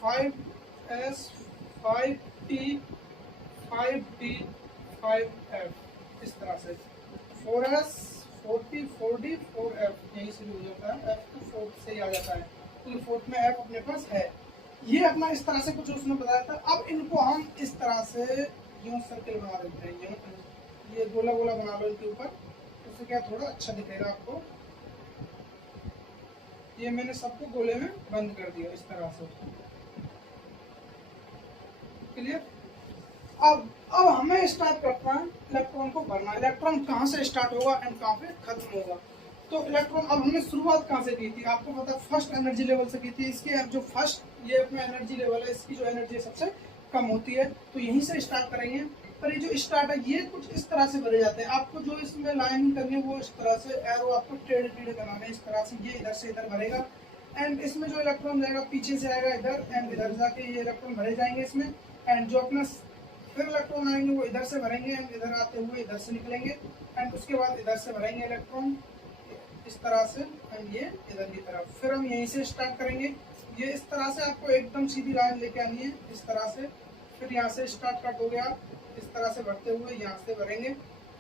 5s, 5p, 5d, 5f, इस तरह से। 4s, 4p, 4d, 4f, यहीं से भी हो जाता है, f तो फोर्थ से ही आ जाता है, तो फोर्थ में f अपने पास है। ये अपना इस तरह से कुछ उसने बताया था। अब इनको हम इस तरह से यूं सर्कल बना देते हैं, यूं ये गोला गोला बना लो इनके ऊपर, उससे क्या थोड़ा अच्छा दिखेगा आपको। ये मैंने सबको गोले में बंद कर दिया इस तरह से, क्लियर। अब हमें स्टार्ट करना है इलेक्ट्रॉन को भरना। इलेक्ट्रॉन कहाँ से स्टार्ट होगा एंड कहाँ पे खत्म होगा। तो इलेक्ट्रॉन, अब हमने शुरुआत कहाँ से की थी, आपको पता है फर्स्ट एनर्जी लेवल से की थी। इसके जो फर्स्ट ये अपना एनर्जी लेवल है, इसकी जो एनर्जी सबसे कम होती है, तो यहीं से स्टार्ट करेंगे। पर ये जो स्टार्ट है ये कुछ इस तरह से भरे जाते हैं। आपको जो इसमें लाइनिंग करनी है वो इस तरह से, एरो आपको टेढ़े टेढ़े बनाने इस तरह से, ये इधर से इधर भरेगा एंड इसमें जो इलेक्ट्रॉन जाएगा पीछे से आएगा इधर एंड इधर जाके ये इलेक्ट्रॉन भरे जाएंगे इसमें। एंड जो अपना फिर इलेक्ट्रॉन आएंगे वो इधर से भरेंगे एंड इधर आते हुए इधर से निकलेंगे एंड उसके बाद इधर से भरेंगे इलेक्ट्रॉन इस तरह से एंड ये इधर की तरफ। फिर हम यहीं से स्टार्ट करेंगे, ये इस तरह से आपको एकदम सीधी लाइन लेके आनी है इस तरह से। फिर यहाँ से स्टार्ट कट हो गया, इस तरह से भरते हुए यहाँ से भरेंगे,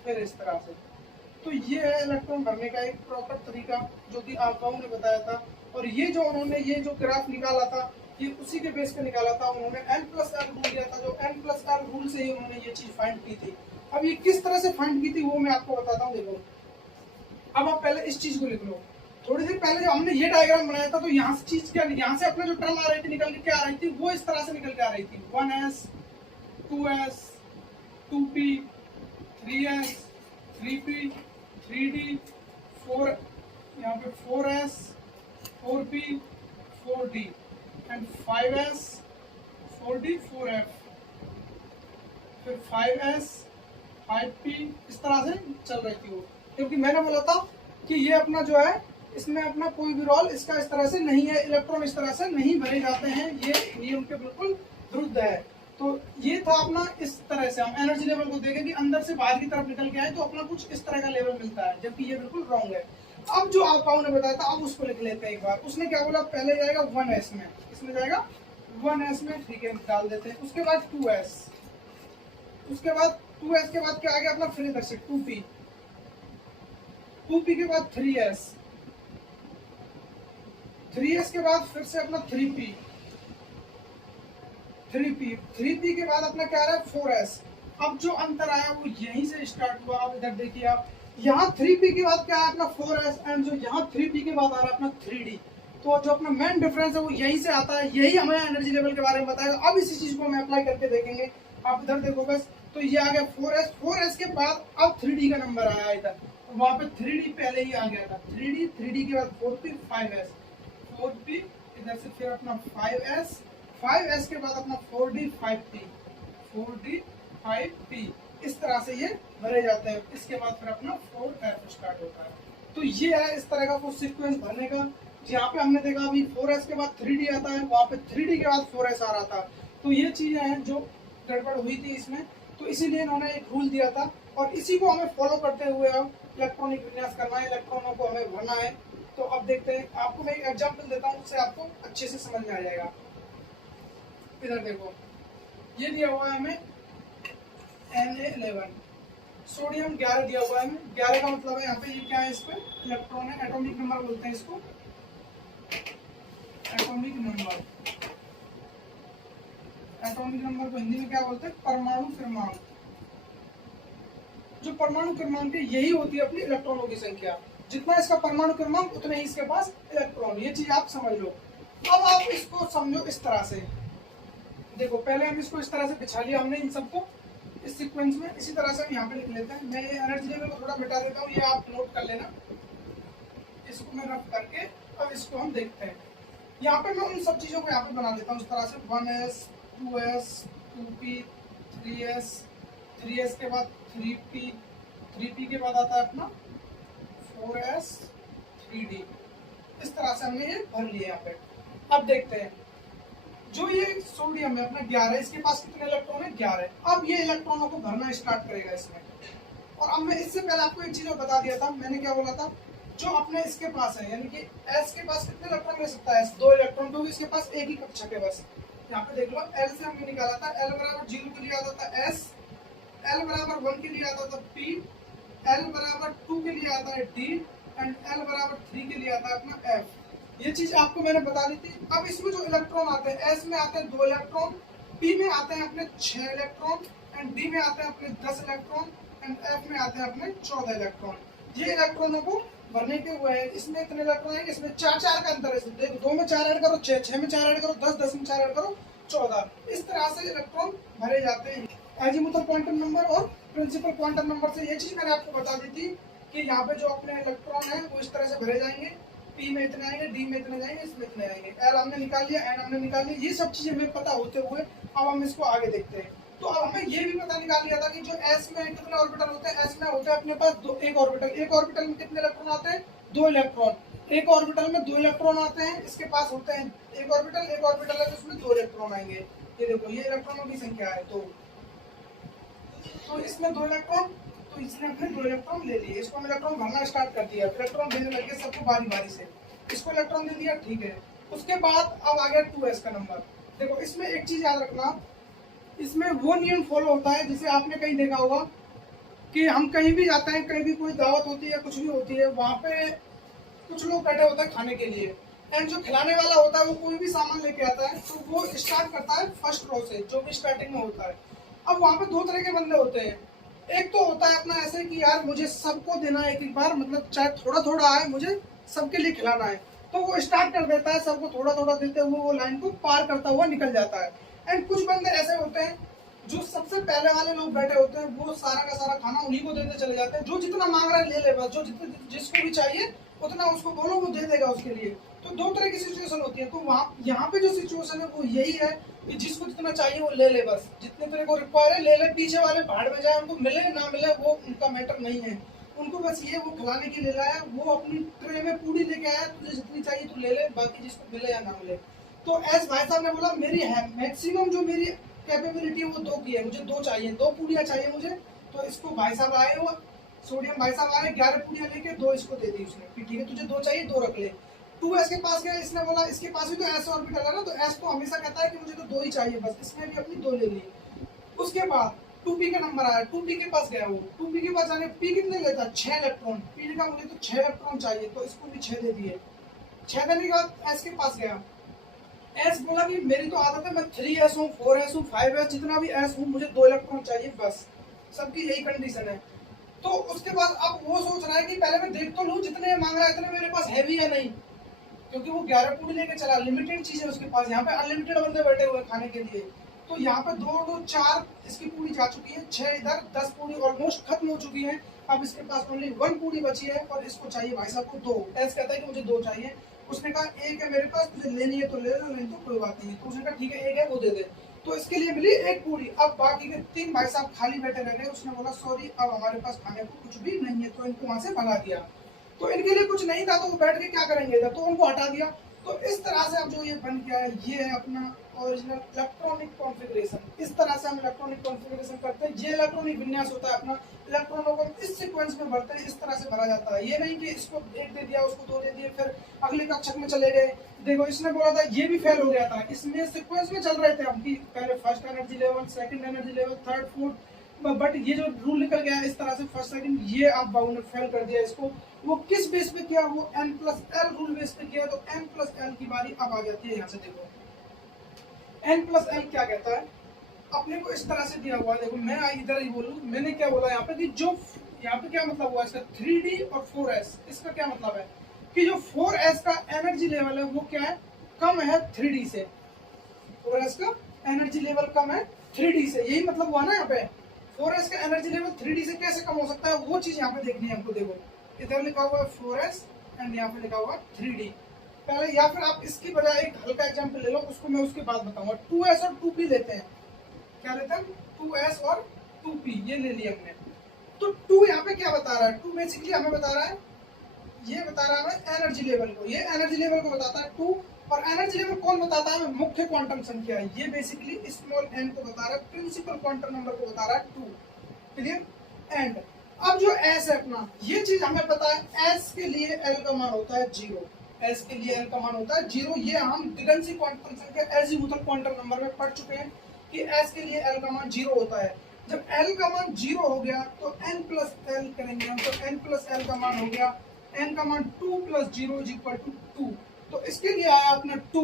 फिर इस तरह से। तो ये है इलेक्ट्रॉन भरने का एक प्रॉपर तरीका जो कि आप लोगों ने बताया था। और ये जो उन्होंने ये जो ग्राफ निकाला था ये उसी के बेस पे निकाला था, उन्होंने n+l रूल दिया था, जो n+l रूल से ही उन्होंने ये चीज फाइंड की थी। अब ये किस तरह से फाइंड की थी वो मैं आपको बताता हूँ। देखो अब आप पहले इस चीज को लिख लो। थोड़ी देर पहले जब हमने ये डायग्राम बनाया था तो यहाँ से चीज क्या, यहाँ से अपना जो टर्म आ रही थी निकल के क्या आ रही थी, वो इस तरह से निकल के आ रही थी 1s 2s 2p 3s 3p 3d 4, यहाँ पे 4s 4p 4d and 5s 4d 4f, फिर 5s 5p, इस तरह से चल रही थी वो। क्योंकि मैंने बोला था कि ये अपना जो है इसमें अपना कोई भी रोल इसका इस तरह से नहीं है, इलेक्ट्रॉन इस तरह से नहीं भरे जाते हैं, ये नियम के बिल्कुल विरुद्ध है। तो ये था अपना, इस तरह से हम एनर्जी लेवल को देखें कि अंदर से बाहर की तरफ निकल के आए तो अपना कुछ इस तरह का लेवल मिलता है, जबकि ये बिल्कुल रॉन्ग है। अब जो आपका ने बताया था अब उसको लिख लेते हैं एक बार। उसने क्या बोला, पहले जाएगा 1s में, इसमें जाएगा 1s में, ठीक है डाल देते हैं। उसके बाद 2s, उसके बाद 2s के बाद क्या आ गया अपना, फिर इधर से 2p, 2p के बाद 3s, 3s के बाद फिर से अपना 3p, 3p के बाद अपना क्या आ रहा है 4s। अब जो अंतर आया वो यहीं से स्टार्ट हुआ। अब इधर देखिए आप, यहाँ 3p के बाद क्या है अपना 4s, एंड जो यहाँ 3p के बाद आ रहा है अपना 3d। तो जो अपना मेन डिफरेंस है वो यहीं से आता है, यही हमें एनर्जी लेवल के बारे में बताएगा। अब इसी चीज को हम अप्लाई करके देखेंगे। आप इधर देखो बस, तो ये आ गया 4s, 4s के बाद अब 3d का नंबर आया इधर, वहां पे 3d पहले ही आ गया था, 3d के बाद 4p 5s, 4p इधर से फिर अपना 5s, 5s के बाद अपना 4d 5p, 4d 5p, इस तरह से ये भरे जाते हैं। इसके बाद फिर अपना 4f स्टार्ट होता है। तो ये है इस तरह का कुछ सीक्वेंस भरने का। यहाँ पे हमने देखा अभी 4s के बाद 3d आता है, वहां पे 3d के बाद 4s आ रहा था। तो ये चीजें हैं जो गड़बड़ हुई थी इसमें, तो इसीलिए इन्होंने एक रूल दिया था और इसी को हमें फॉलो करते हुए अब इलेक्ट्रॉनिक विन्यास करना है, इलेक्ट्रॉनों को हमें भरना है। तो अब देखते हैं, आपको मैं एक एग्जांपल देता हूँ, उससे आपको अच्छे से समझ में आ जाएगा। इधर देखो, ये दिया हुआ है हमें Na11, सोडियम 11 दिया हुआ है हमें। 11 का मतलब है यहाँ पे ये क्या है, इस पे इलेक्ट्रॉन है, एटॉमिक नंबर बोलते हैं इसको, एटॉमिक नंबर। एटॉमिक नंबर को हिंदी में क्या बोलते हैं, परमाणु क्रमांक। जो परमाणु क्रमांक है यही होती है अपनी इलेक्ट्रॉनों की संख्या, जितना इसका परमाणु क्रमांक उतने ही इसके पास इलेक्ट्रॉन। ये चीज आप समझ लो। अब आप इसको समझो इस तरह से, देखो पहले हम इसको इस तरह से बिछा लिया हमने इन सबको इस सीक्वेंस में, इसी तरह से हम यहाँ पे लिख लेते हैं। मैं ये एनर्जी लेवल को थोड़ा मिटा देता हूँ, ये आप नोट कर लेना, इसको मैं रफ करके अब इसको हम देखते हैं। यहाँ पे मैं उन सब चीजों को यहाँ पे बना देता हूँ इस तरह से, 1s 2s 2p 3s, 3s के बाद 3p, 3p के बाद आता है अपना 4s 3d। इस तरह से हमने ये भर लिया यहाँ पे। अब देखते हैं, जो ये सोडियम है अपना 11, इसके पास कितने इलेक्ट्रॉन है, 11। अब ये इलेक्ट्रॉनों को भरना स्टार्ट करेगा इसमें। और अब मैं इससे पहले आपको एक चीज और बता दिया था, मैंने क्या बोला था, जो अपने इसके पास है यानी कि s के पास कितने इलेक्ट्रॉन ले सकता है, 2 इलेक्ट्रॉन, क्योंकि इसके पास एक ही कक्षा के बस। यहाँ पे देख लो, l से हमने निकाला था, l बराबर 0 के लिए आता था s, l बराबर 1 के लिए आता था p, l बराबर 2 के लिए आता है d, एंड l बराबर 3 के लिए आता है अपना f। ये चीज आपको मैंने बता दी थी। अब इसमें जो इलेक्ट्रॉन आते हैं, s में आते हैं 2 इलेक्ट्रॉन, p में आते हैं अपने 6 इलेक्ट्रॉन, एंड d में आते हैं अपने 10 इलेक्ट्रॉन, एंड f में आते हैं अपने 14 इलेक्ट्रॉन। ये इलेक्ट्रॉनों को भरने के हुए हैं। इसमें इतने इलेक्ट्रॉन है, इसमें 4 का अंतर है। देखो 2 में 4 ऐड करो 6, 6 में 4 ऐड करो 10, 10 में 4 ऐड करो 14। इस तरह से इलेक्ट्रॉन भरे जाते हैं एजीमुथल क्वांटम नंबर और प्रिंसिपल क्वांटम नंबर से। ये चीज मैंने आपको बता दी थी कि यहाँ पे जो अपने इलेक्ट्रॉन है वो इस तरह से भरे जाएंगे, p में इतने आएंगे, d में इतने जाएंगे, इसमें इतने आएंगे। l हमने निकाल लिया, n हमने निकाल लिया। ये सब चीजें हमें पता होते हुए अब हम इसको आगे देखते हैं। तो अब हमें ये भी पता निकाल लिया था कि जो s में कितने ऑर्बिटल होते हैं। s में होते हैं अपने पास एक ऑर्बिटल। एक ऑर्बिटल में कितने इलेक्ट्रॉन आते हैं, 2 इलेक्ट्रॉन। एक ऑर्बिटल में 2 इलेक्ट्रॉन आते हैं, इसके पास होते हैं एक ऑर्बिटल है तो उसमें 2 इलेक्ट्रॉन आएंगे। ये देखो, ये इलेक्ट्रॉनों की संख्या है 2, तो इसमें 2 इलेक्ट्रॉन, तो इसने अपने 2 इलेक्ट्रॉन ले लिए। इसको हम इलेक्ट्रॉन भरना स्टार्ट कर दिया, इलेक्ट्रॉन देने लगे सबको बारी बारी से। इसको इलेक्ट्रॉन दे दिया, ठीक है। उसके बाद अब आ गया 2s का नंबर। देखो इसमें एक चीज याद रखना, इसमें वो नियम फॉलो होता है जिसे आपने कहीं देखा होगा कि हम कहीं भी जाते हैं, कहीं भी कोई दावत होती है, कुछ भी होती है, वहां पे कुछ लोग बैठे होते हैं खाने के लिए। एंड जो खिलाने वाला होता है वो कोई भी सामान लेके आता है तो वो स्टार्ट करता है फर्स्ट रो से, जो भी स्टार्टिंग में होता है। अब वहां पे दो तरह के बंदे होते हैं। एक तो होता है अपना ऐसे कि यार मुझे सबको देना है एक एक बार, मतलब चाहे थोड़ा थोड़ा आए, मुझे सबके लिए खिलाना है, तो वो स्टार्ट कर देता है, सबको थोड़ा थोड़ा देते हुए वो लाइन को पार करता हुआ निकल जाता है। एंड कुछ बंदे ऐसे होते हैं जो सबसे पहले वाले लोग बैठे होते हैं, वो सारा का सारा खाना उन्हीं को देते चले जाते हैं। जो जितना मांग रहा है ले ले, बस जो जिसको भी चाहिए उतना उसको बोलो, वो दे देगा उसके लिए। तो दो तरह की सिचुएशन होती है। तो वहाँ यहाँ पे जो सिचुएशन है वो यही है कि जिसको जितना चाहिए वो ले ले, बस जितने तेरे को रिक्वायर है ले ले। पीछे वाले भाड़ में जाए, उनको मिले ना मिले वो उनका मैटर नहीं है, उनको बस ये वो खिलाने के लिए लाया, वो अपनी ट्रे में पूरी लेके आया, तुझे जितनी चाहिए तू ले ले, बाकी जिसको मिले या ना मिले। तो एज भाई साहब ने बोला मेरी है मैक्सिमम जो मेरी कैपेबिलिटी वो 2 की है, मुझे 2 चाहिए, 2 पूड़ियाँ चाहिए मुझे। तो इसको भाई साहब आए, वो सोडियम भाई साहब आए, 11 पूड़ियाँ लेके 2 इसको दे दी उसने कि ठीक है तुझे 2 चाहिए 2 रख ले। 2s के पास गया, इसने बोला इसके पास भी तो s ऑर्बिटल है ना, तो s तो हमेशा कहता है कि मुझे तो 2 ही चाहिए, बस इसने भी अपनी 2 ले ली। उसके बाद 2p का नंबर आया, 2p के पास गया, वो 2p के पास जाने p कितने लेता है 6 इलेक्ट्रॉन, p का मुझे तो 6 इलेक्ट्रॉन चाहिए, तो इसको भी 6 दे दिए। 6 देने के बाद s के पास गया, एस बोला कि मेरी तो आदत है मैं 3s हूँ 4s हूँ 5s जितना भी एस हूँ, मुझे 2 इलेक्ट्रॉन चाहिए बस, सबकी यही कंडीशन है। तो उसके बाद अब वो सोच रहा है कि पहले मैं देख तो लूँ जितने मांग रहा है इतने मेरे पास है भी या नहीं, क्योंकि वो 11 पूरी लेके चला, लिमिटेड चीज है उसके पास, यहाँ पे अनलिमिटेड बंदे बैठे हुए खाने के लिए। तो यहाँ पे 2 2 4 इसकी पूरी जा चुकी है, 6 इधर, 10 पूरी ऑलमोस्ट खत्म हो चुकी है। अब इसके पास ओनली 1 पूरी बची है और इसको चाहिए भाई साहब को 2। एस कहता है कि मुझे 2 चाहिए। उसने कहा 1 है मेरे पास, तुझे लेनी है तो ले लो, नहीं तो कोई बात नहीं है। तो उसने कहा ठीक है 1 है वो दे दे, तो इसके लिए मिली 1 पूरी। अब बाकी के 3 भाई साहब खाली बैठे रह गए। उसने बोला सॉरी अब हमारे पास खाने को कुछ भी नहीं है, तो इनको वहां से भगा दिया। तो इनके लिए कुछ नहीं था तो वो बैठ के क्या करेंगे इधर, तो उनको हटा दिया। तो इस तरह से अब जो ये बन गया है ये है अपना ओरिजिनल इलेक्ट्रॉनिक कॉन्फ़िगरेशन। इस तरह से हम इलेक्ट्रॉनिक कॉन्फ़िगरेशन करते हैं। ये इलेक्ट्रॉनिक विन्यास होता है अपना, इलेक्ट्रॉनों को इस सीक्वेंस में भरते हैं, इस तरह से भरा जाता है। ये नहीं कि इसको 1 दे दिया उसको 2 दे दिए फिर अगले कक्षक में चले गए। देखो इसने बोला था ये भी फेल हो गया था, इसमें सीक्वेंस में चल रहे थे हम कि पहले first energy level, second energy level, third, fourth, but ये जो रूल निकल गया इस तरह से फर्स्ट सेकंड, ये आप बाबू ने फेल कर दिया इसको। वो किस बेस पे किया, वो n+l रूल बेस पे किया। तो n+l की बारी अब आ जाती है। यहाँ से देखो n+l क्या कहता है, अपने को इस तरह से दिया हुआ है। देखो मैं इधर ही बोलूं, मैंने क्या बोला यहाँ पे कि जो यहाँ पे क्या मतलब हुआ इसका 3d और 4s, इसका क्या मतलब है कि जो 4s का एनर्जी लेवल है वो क्या है, कम है 3d से। 4s का एनर्जी लेवल कम है 3d से, यही मतलब हुआ ना यहाँ पे। 4s का एनर्जी लेवल 3d से कैसे कम हो सकता है, वो चीज यहाँ पे देखनी है हमको। देखो इधर लिखा हुआ है 4s एंड यहाँ पे लिखा हुआ है 3d पहले, या फिर आप इसकी बजाय एक हल्का एग्जांपल ले लो, उसको मैं उसके बाद बताऊंगा। 2s और 2p लेते हैं, क्या लेते हैं 2s और 2p, ये ले लिया हमने। तो 2 यहाँ पे क्या बता रहा है, 2 बेसिकली हमें बता रहा है, ये बता रहा है हमें एनर्जी लेवल को, ये एनर्जी लेवल को बताता है 2। और एनर्जी लेवल कौन बताता है, मुख्य क्वांटम संख्या है, ये बेसिकली स्मॉल n को बता रहा है, प्रिंसिपल क्वांटम नंबर को बता रहा है 2। क्लियर। एंड अब जो s है अपना, ये चीज हमें पता है, s के लिए l का मान होता है 0, s के लिए l का मान होता है 0। ये हम दिगंसी क्वांटम संख्या एजीमुथल क्वांटम नंबर में पढ़ चुके हैं कि s के लिए l का मान 0 होता है। जब l का मान 0 हो गया तो n+l करेंगे हम, तो n+l का मान हो गया, n का मान 2 + 0 = 2। तो इसके लिए आया अपना 2,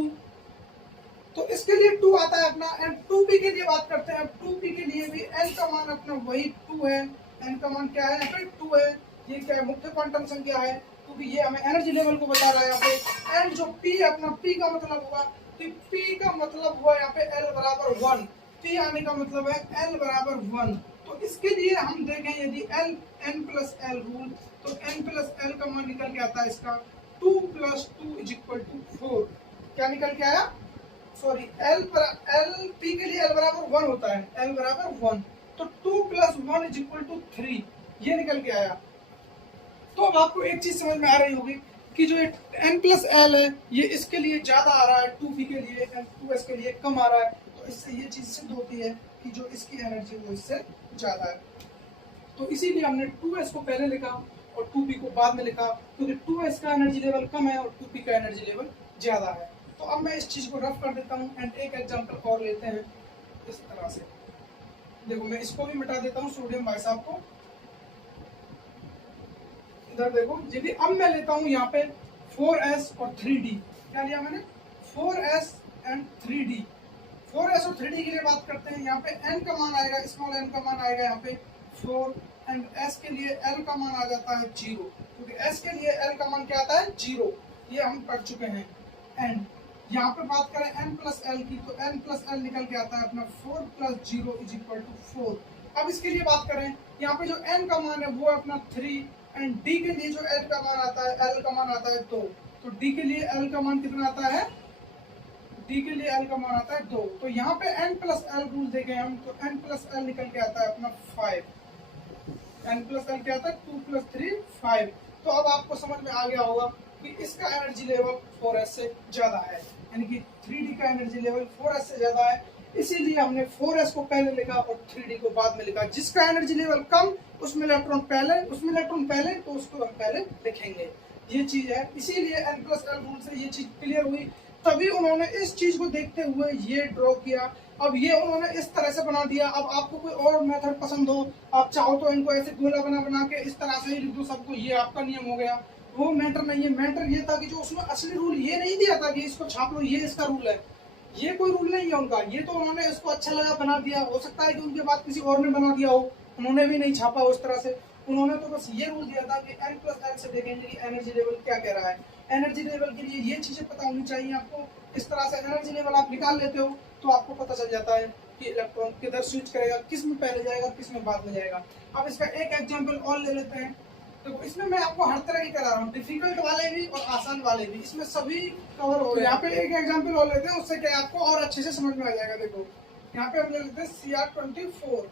तो इसके लिए 2 आता है अपना। एंड 2p के लिए बात करते हैं। अब 2p के लिए भी l का मान अपना वही 2 है, n का मान क्या है यहाँ पे 2 है, ये क्या है मुख्य क्वांटम संख्या है, क्योंकि ये हमें एनर्जी लेवल को बता रहा है यहाँ पे। एंड जो p अपना, p का मतलब हुआ कि p का मतलब हुआ यहाँ पे l बराबर 1, p आने का मतलब है l बराबर 1। तो इसके लिए हम देखें यदि n+l रूल, तो n+l का मान निकल के आता है इसका 2 + 2 = 4। क्या निकल के आया, सॉरी p के लिए l बराबर 1 होता है, l बराबर 1, तो 2 + 1 = 3, ये निकल के आया। तो अब आपको एक चीज समझ में आ रही होगी कि जो n+l है ये इसके लिए ज्यादा आ रहा है 2p के लिए, 2s के लिए कम आ रहा है। तो इससे ये चीज सिद्ध होती है कि जो इसकी एनर्जी वो इससे ज्यादा है। तो इसीलिए हमने 2s को पहले लिखा और 2p को बाद में लिखा, क्योंकि 2s का एनर्जी लेवल कम है और 2p का एनर्जी लेवल ज्यादा है। तो अब मैं इस चीज को रफ कर देता हूँ एंड एक एग्जांपल और लेते हैं इस तरह से। देखो मैं इसको भी मिटा देता हूँ सोडियम भाई साहब को। इधर देखो, यदि अब मैं लेता हूँ यहाँ पे 4s और 3d, क्या लिया मैंने 4s एंड 3d। 4s और 3d के लिए बात करते हैं। यहाँ पे n का मान आएगा, स्मॉल n का मान आएगा यहाँ पे 4 एंड s के लिए l का मान आ जाता है 0, क्योंकि s के लिए l का मान क्या आता है 0, ये हम पढ़ चुके हैं। एंड यहाँ पे बात करें n प्लस l की, तो n प्लस l निकल के आता है अपना 4 प्लस 0 इज इक्वल टू 4। अब इसके लिए बात करें, यहाँ पे जो n का मान है वो है अपना 3 एंड d के लिए जो l का मान आता है, l का मान आता है 2, तो d के लिए l का मान कितना आता है, d के लिए l का मान आता है 2। तो यहाँ पे n प्लस l रूल देखे हम, तो n प्लस l निकल के आता है अपना 5, n प्लस l क्या आता है 2 प्लस 3 5। तो अब आपको समझ में आ गया होगा कि इसका एनर्जी लेवल 4s से ज्यादा है, यानी कि 3d का एनर्जी लेवल 4s से ज्यादा है, इसीलिए हमने 4s को पहले लिखा और 3d को बाद में लिखा। जिसका एनर्जी लेवल कम उसमें इलेक्ट्रॉन पहले, तो उसको हम पहले लिखेंगे, ये चीज है। इसीलिए n प्लस l रूल से ये चीज क्लियर हुई, तभी उन्होंने इस चीज को देखते हुए ये ड्रॉ किया। अब ये उन्होंने इस तरह से बना दिया। अब आपको कोई और मेथड पसंद हो, आप चाहो तो इनको ऐसे गोला बना के इस तरह से ही लिख दो सबको, ये आपका नियम हो गया। वो मैटर नहीं है, मैटर ये था कि जो उसमें असली रूल ये नहीं दिया था कि इसको छाप लो ये इसका रूल है, ये कोई रूल नहीं है उनका, ये तो उन्होंने इसको अच्छा लगा बना दिया। हो सकता है कि उनके बाद किसी और ने बना दिया हो, उन्होंने भी नहीं छापा उस तरह से, उन्होंने तो बस ये रूल दिया था कि n प्लस l से देखेंगे कि एनर्जी लेवल क्या कह रहा है। एनर्जी लेवल के लिए ये चीजें पता होनी चाहिए आपको। इस तरह से एनर्जी लेवल आप निकाल लेते हो तो आपको पता चल जाता है कि इलेक्ट्रॉन किधर स्विच करेगा, किस में पहले जाएगा, किस में बाद में जाएगा। अब इसका एक एग्जांपल और ले लेते हैं। तो इसमें मैं आपको हर तरह की करा रहा हूँ, डिफिकल्ट वाले भी और आसान वाले भी, इसमें सभी कवर हो रहे हैं। यहाँ पे एक एग्जांपल और लेते हैं, उससे क्या आपको और अच्छे से समझ में आ जाएगा। देखो यहाँ पे हम ले लेते हैं Cr24,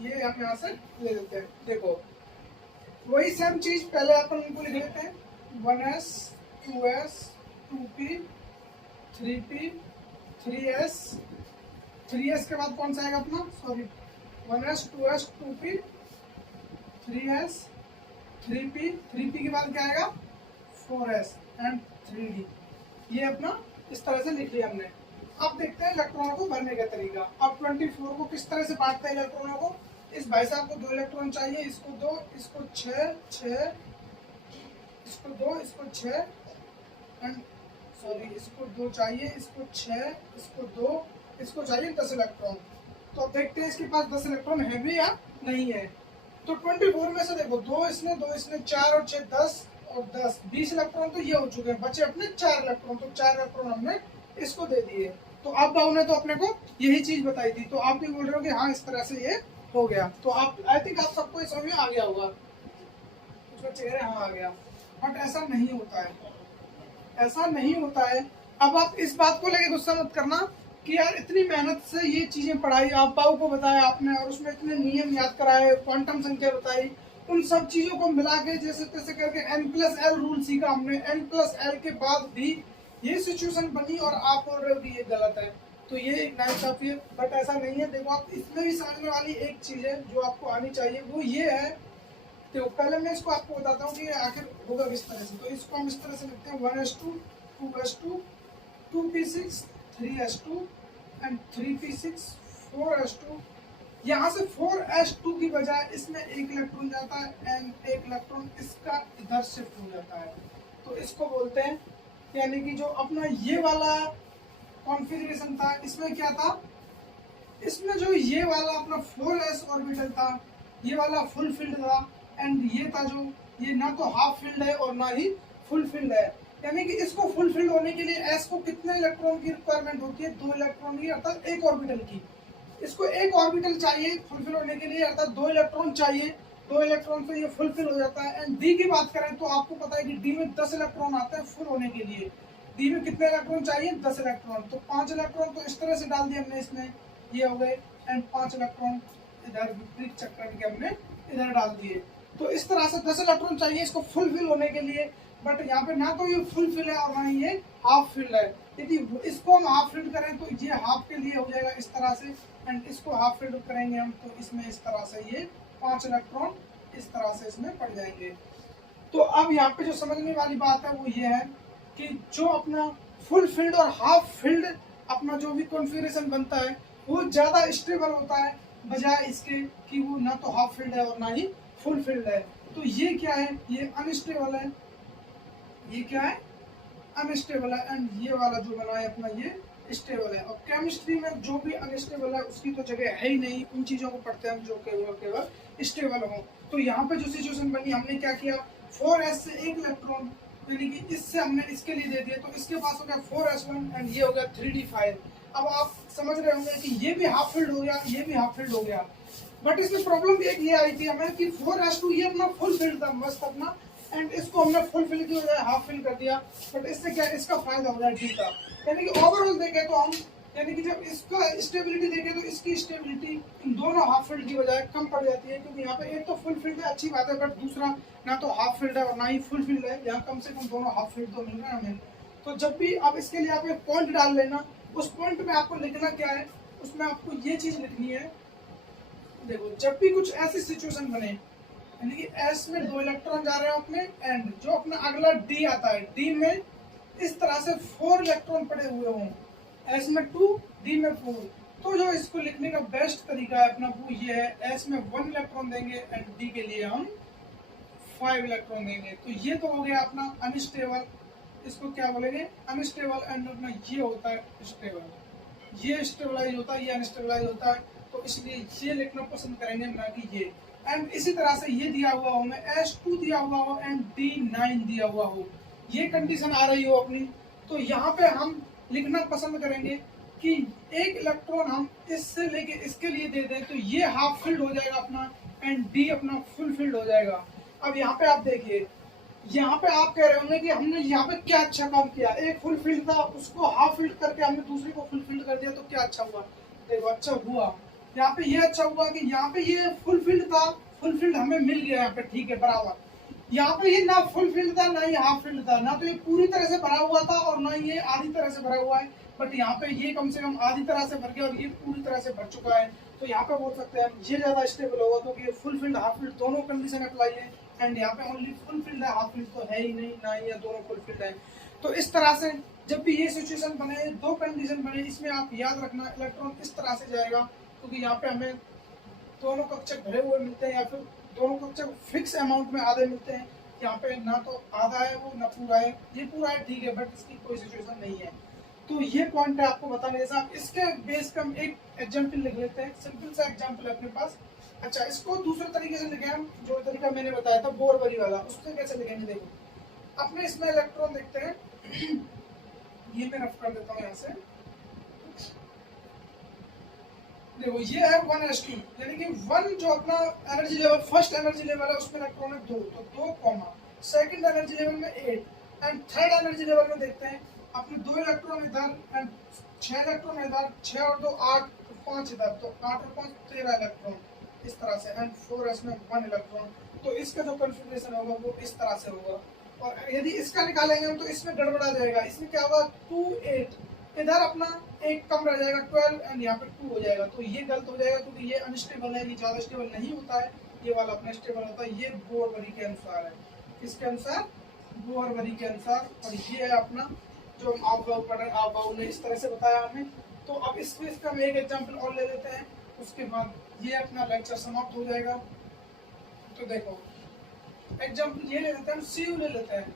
ये हम यहाँ से ले लेते हैं। देखो वही सेम चीज पहले अपन इनको लिख लेते हैं, 1s 2s 2p 3p 3s, 3s के बाद कौन सा आएगा अपना, sorry 1s 2s 2p 3s 3p, 3p के बाद क्या आएगा 4s एंड 3d। ये अपना इस तरह से लिख लिया हमने। अब देखते हैं इलेक्ट्रॉनों को भरने का तरीका। अब 24 को किस तरह से बांटते हैं इलेक्ट्रॉनों को। इस भाई साहब को 2 इलेक्ट्रॉन चाहिए, इसको 2, इसको 6 6, इसको 2, इसको 6 एंड सॉरी इसको 2 चाहिए, इसको 6, इसको 2, इसको चाहिए 10 इलेक्ट्रॉन। तो अब देखते हैं इसके पास 10 इलेक्ट्रॉन है भी या नहीं है। तो 24 में से देखो 2 इसने 4 और 6 10 और 10 20 इलेक्ट्रॉन तो ये हो चुके हैं, बचे अपने 4 इलेक्ट्रॉन। तो 4 इलेक्ट्रॉन हमने इसको दे दिए। तो अब बाबू ने तो अपने को यही चीज बताई थी, तो आप भी बोल रहे हो कि हाँ इस तरह से ये हो गया। तो आप आई थिंक आप सबको इस समझ में आ गया होगा, कुछ बच्चे कह रहे हैं हाँ आ गया, बट ऐसा नहीं होता है, ऐसा नहीं होता है। अब आप इस बात को लेके गुस्सा मत करना कि यार इतनी मेहनत से ये चीजें पढ़ाई, आप बाबू को बताया आपने और उसमें इतने नियम याद कराए, क्वांटम संख्या बताई, उन सब चीजों को मिला के जैसे तैसे करके n प्लस l रूल सीखा हमने। n प्लस l के बाद भी ये सिचुएशन बनी और आप बोल रहे हो कि ये गलत है, तो ये एक नाइंसाफी है। बट ऐसा नहीं है। देखो आप इसमें भी समझने वाली एक चीज है जो आपको आनी चाहिए, वो ये है। तो पहले मैं इसको आपको बताता हूँ कि आखिर होगा किस तरह से। तो इसको हम इस तरह से लिखते हैं 1s2 2s2 2p6 3s2 and 3p6 4s2। यहाँ से 4s2 की बजाय इसमें एक इलेक्ट्रॉन जाता है एंड एक इलेक्ट्रॉन इसका इधर शिफ्ट हो जाता है, तो इसको बोलते हैं, यानी कि जो अपना ये वाला कॉन्फ़िगरेशन था इसमें क्या था, इसमें जो ये वाला अपना 4s ऑर्बिटल था ये वाला फुल फील्ड था, एंड ये था जो ये ना तो हाफ फील्ड है और ना ही फुल फील्ड है। यानी कि इसको फुल फील्ड होने के लिए s को कितने इलेक्ट्रॉन की रिक्वायरमेंट होती है, 2 इलेक्ट्रॉन की, अर्थात एक ऑर्बिटल की। इसको एक ऑर्बिटल चाहिए फुलफिल होने के लिए, अर्थात 2 इलेक्ट्रॉन चाहिए। 2 इलेक्ट्रॉन से ये फुलफिल हो जाता है। एंड डी की बात करें तो आपको पता है कि डी में 10 इलेक्ट्रॉन आते हैं फुल होने के लिए। डी में कितने इलेक्ट्रॉन चाहिए, 10 इलेक्ट्रॉन। तो 5 इलेक्ट्रॉन तो इस तरह से डाल दिए हमने इसमें, ये हो गए, एंड 5 इलेक्ट्रॉन इधर विपरीत चक्कर के हमने इधर डाल दिए। तो इस तरह से 10 इलेक्ट्रॉन चाहिए इसको फुलफिल होने के लिए। बट यहाँ पे ना तो ये फुलफिल है और ना ही ये हाफ फिल्ड है। यदि इसको हम हाफ फिल्ड करें तो ये हाफ के लिए हो जाएगा इस तरह से, एंड इसको हाफ फिल्ड करेंगे हम तो इसमें इस तरह से ये 5 इलेक्ट्रॉन इस तरह से इसमें पड़ जाएंगे। तो अब यहाँ पे जो समझने वाली बात है वो ये है कि जो अपना फुल फील्ड और हाफ फील्ड अपना जो भी कॉन्फ़िगरेशन बनता है वो ज्यादा स्टेबल होता है बजाय इसके कि वो ना तो हाफ फील्ड है और ना ही फुल फील्ड है। तो ये क्या है, ये अनस्टेबल है। ये क्या है, अनस्टेबल है, एंड ये वाला जो बना है अपना ये स्टेबल है। और केमिस्ट्री में जो भी अनस्टेबल है उसकी तो जगह है ही नहीं, उन चीजों को पढ़ते हैं जो केवल स्टेबल हो। तो यहाँ पे जो सिचुएशन बनी, हमने क्या किया, 4s से एक इलेक्ट्रॉन यानी कि इससे हमने इसके लिए दे दिया, तो इसके पास हो गया 4s1 एंड ये हो गया 3d फाइल। अब आप समझ रहे होंगे कि ये भी हाफ फिल्ड हो गया, ये भी हाफ फिल्ड हो गया, बट इसमें प्रॉब्लम एक ये आई थी हमें कि 4s2 ये अपना फुल फिल्ड था मस्त अपना, एंड इसको हमने फुल फिल की बजाय हाफ फिल कर दिया। बट इससे क्या, इसका फायदा हो गया डी का, यानी कि ओवरऑल देखें तो हम, यानी कि जब इसका स्टेबिलिटी देखें तो इसकी स्टेबिलिटी इन दोनों हाफ फील्ड की बजाय कम पड़ जाती है, क्योंकि यहाँ पे एक तो फुल फील्ड है, अच्छी बात है, बट दूसरा ना तो हाफ फील्ड है और ना ही फुल फील्ड है, यहाँ कम से कम दोनों हाफ फील्ड तो मिल रहा है हमें। तो जब भी आप इसके लिए आप एक पॉइंट डाल लेना, उस पॉइंट में आपको लिखना क्या है, उसमें आपको ये चीज लिखनी है, देखो जब भी कुछ ऐसी सिचुएशन बने, यानी कि एस में 2 इलेक्ट्रॉन जा रहे हैं अपने, एंड जो अपना अगला डी आता है, डी में इस तरह से 4 इलेक्ट्रॉन पड़े हुए हों, एस में 2 डी में 4, तो जो इसको लिखने का बेस्ट तरीका है अपना वो ये है, एस में 1 इलेक्ट्रॉन देंगे एंड डी के लिए हम 5 इलेक्ट्रॉन देंगे। तो ये तो हो गया अपना अनस्टेबल, इसको क्या बोलेंगे, अनस्टेबल, एंड अपना ये होता है स्टेबल, ये स्टेबलाइज होता है, ये अनस्टेबलाइज होता है, तो इसलिए ये लिखना पसंद करेंगे ना कि ये। एंड इसी तरह से ये दिया हुआ हो, हमें S2 दिया हुआ हो एंड D9 दिया हुआ हो, ये कंडीशन आ रही हो अपनी, तो यहाँ पे हम लिखना पसंद करेंगे कि एक इलेक्ट्रॉन हम इससे लेके इसके लिए दे दें, तो ये हाफ फिल्ड हो जाएगा अपना, एंड D अपना फुल फिल्ड हो जाएगा। अब यहाँ पे आप देखिए, यहाँ पे आप कह रहे होंगे कि हमने यहाँ पे क्या अच्छा काम किया, एक फुल फील्ड था उसको हाफ फील्ड करके हमने दूसरे को फुल फील्ड कर दिया, तो क्या अच्छा हुआ, देखो अच्छा हुआ। यहाँ पे ये अच्छा हुआ कि यहाँ पे ये फुल फील्ड था, फुल फील्ड हमें मिल गया यहाँ पे, ठीक है बराबर। यहाँ पे ये ना फुल फील्ड था ना ये हाफ फील्ड था, ना तो ये पूरी तरह से भरा हुआ था और ना ये आधी तरह से भरा हुआ है, बट यहाँ पे ये कम से कम आधी तरह से भर गया और ये पूरी तरह से भर चुका है। तो यहाँ पे बोल सकते हैं ये ज्यादा स्टेबल होगा, क्योंकि ये फुल फील्ड हाफ फील्ड दोनों कंडीशन अप्लाई है, एंड यहाँ पे ओनली फुल फील्ड है, हाफ फील्ड तो है ही नहीं, ना ये दोनों फुल फील्ड है। तो इस तरह से जब भी ये सिचुएशन बने, 2 कंडीशन बने, इसमें आप याद रखना इलेक्ट्रॉन इस तरह से जाएगा, क्योंकि यहाँ पे हमें दोनों कक्षक भरे हुए मिलते हैं, या फिर दोनों कक्षक फिक्स अमाउंट में आधे मिलते हैं। यहाँ पे ना तो आधा है वो ना पूरा है, ये पूरा है ठीक है, बट इसकी कोई सिचुएशन नहीं है। तो ये पॉइंट है आपको बताने जैसा। इसके बेस पे हम एक एग्जाम्पल लिख लेते हैं, सिंपल सा एग्जाम्पल है अपने पास। अच्छा, इसको दूसरे तरीके से लिखे हम, जो तरीका मैंने बताया था बोरबरी वाला, उससे कैसे लिखेंगे देखो। अपने इसमें इलेक्ट्रॉन देखते हैं ये मैं रफ कर देता हूँ यहाँ से, देखो ये है 1s2, यानी कि 1 जो अपना energy level, first energy level है उसमें इलेक्ट्रॉन है 2, तो 2 कॉमा, सेकंड एनर्जी लेवल में 8, एंड थर्ड एनर्जी लेवल में देखते हैं अपने 2 इलेक्ट्रॉन इधर एंड 6 इलेक्ट्रॉन इधर, 6 और 2 8, 5 इधर, तो 8 और 5 13 इलेक्ट्रॉन इस तरह से, एंड 4s में 1 इलेक्ट्रॉन। तो इसका जो कॉन्फ़िगरेशन होगा वो इस तरह से होगा। और यदि इसका निकालेंगे हम तो इसमें गड़बड़ा जाएगा, इसमें क्या होगा 2 8, इधर अपना एक कम रह जाएगा 12 एंड यहाँ पे 2 हो जाएगा, तो ये गलत हो जाएगा क्योंकि ये अनस्टेबल है, ये ज्यादा स्टेबल नहीं होता है, ये वाला अपना स्टेबल होता है। ये बोरबरी के अनुसार है, किसके अनुसार, बोरबरी के अनुसार। और ये है अपना जो आप लोग पढ़े, आप लोगों ने इस तरह से बताया हमें। तो अब इसमें इसका हम एक एग्जाम्पल और ले लेते हैं, उसके बाद ये अपना लेक्चर समाप्त हो जाएगा। तो देखो एग्जाम्पल ये ले लेते हैं, CU ले लेते हैं,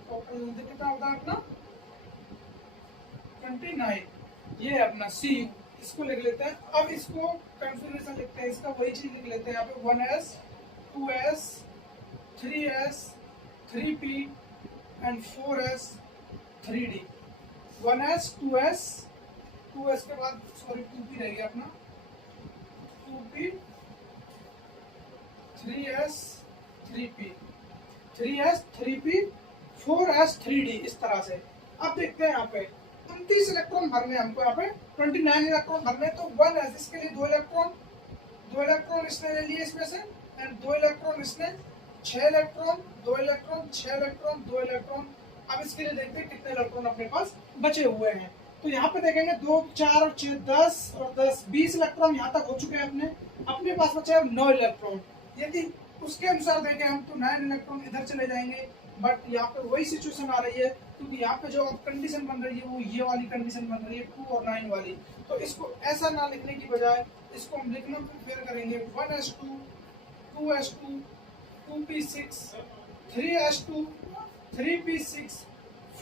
कितना होता है अपना 29, ये है अपना CU, इसको लिख लेते हैं। अब इसको कॉन्फ़िगरेशन लिखते हैं, इसका वही चीज लिख लेते हैं यहाँ पे 1s 2s 3s 3p and 4s 3d, 1s 2s के बाद सॉरी 2p रह गया अपना, 2p 3s 3p 3s 3p 4s 3d, इस तरह से। अब देखते हैं यहाँ पे 29 इलेक्ट्रॉन भरने हमको, यहाँ पे 29 इलेक्ट्रॉन भरने, तो 1s इसके लिए 2 इलेक्ट्रॉन इसने ले लिए इसमें से, एंड 2 इलेक्ट्रॉन इसने, 6 इलेक्ट्रॉन 2 इलेक्ट्रॉन 6 इलेक्ट्रॉन 2 इलेक्ट्रॉन। अब इसके लिए देखते हैं कितने इलेक्ट्रॉन अपने पास बचे हुए हैं। तो यहाँ पे देखेंगे 2 4 और 6 10 और 10 20 इलेक्ट्रॉन यहाँ तक हो चुके हैं अपने पास बचे हैं 9 इलेक्ट्रॉन। यदि उसके अनुसार देखें हम तो 9 इलेक्ट्रॉन इधर चले जाएंगे, बट यहाँ पे वही सिचुएशन आ रही है, क्योंकि यहाँ पे जो कंडीशन बन रही है वो ये वाली कंडीशन बन रही है 2 और 9 वाली। तो इसको ऐसा ना लिखने की बजाय इसको हम लिखना प्रिफेयर करेंगे 1s2 2s2 2p6 3s2 3p6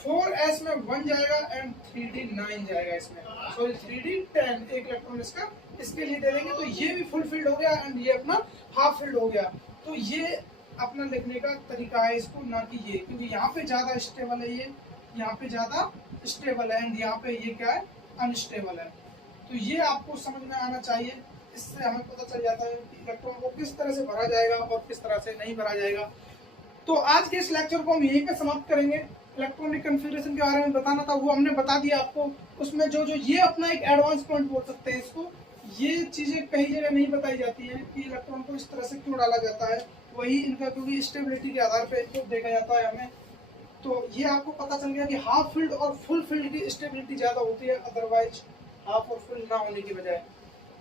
4s में 1 जाएगा एंड 3d 9 जाएगा इसमें, सॉरी 3d 10 एक इलेक्ट्रॉन इसका इसके लिए दे देंगे। तो ये भी फुल फील्ड हो गया एंड ये अपना हाफ फील्ड हो गया। तो ये अपना लिखने का तरीका है इसको, ना कि ये, क्योंकि यहाँ पे ज्यादा स्टेबल है, ये यहाँ पे ज्यादा स्टेबल है एंड यहाँ पे ये क्या है, अनस्टेबल है। तो ये आपको समझ में आना चाहिए, इससे हमें पता चल जाता है कि इलेक्ट्रॉन को किस तरह से भरा जाएगा और किस तरह से नहीं भरा जाएगा। तो आज के इस लेक्चर को हम यहीं पे समाप्त करेंगे। इलेक्ट्रॉनिक कन्फिगरेशन के बारे में बताना था वो हमने बता दिया आपको। उसमें जो जो ये अपना एक एडवांस पॉइंट बोल सकते हैं इसको, ये चीजें कई जगह नहीं बताई जाती हैं कि इलेक्ट्रॉन को इस तरह से क्यों डाला जाता है, वही इनका क्योंकि स्टेबिलिटी के आधार पर इनको देखा जाता है हमें। तो ये आपको पता चल गया कि हाफ फील्ड और फुल फील्ड की स्टेबिलिटी ज्यादा होती है अदरवाइज हाफ और फुल ना होने की बजाय।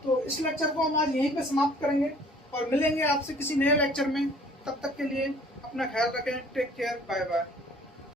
तो इस लेक्चर को हम आज यहीं पे समाप्त करेंगे और मिलेंगे आपसे किसी नए लेक्चर में। तब तक के लिए अपना ख्याल रखें, टेक केयर, बाय बाय।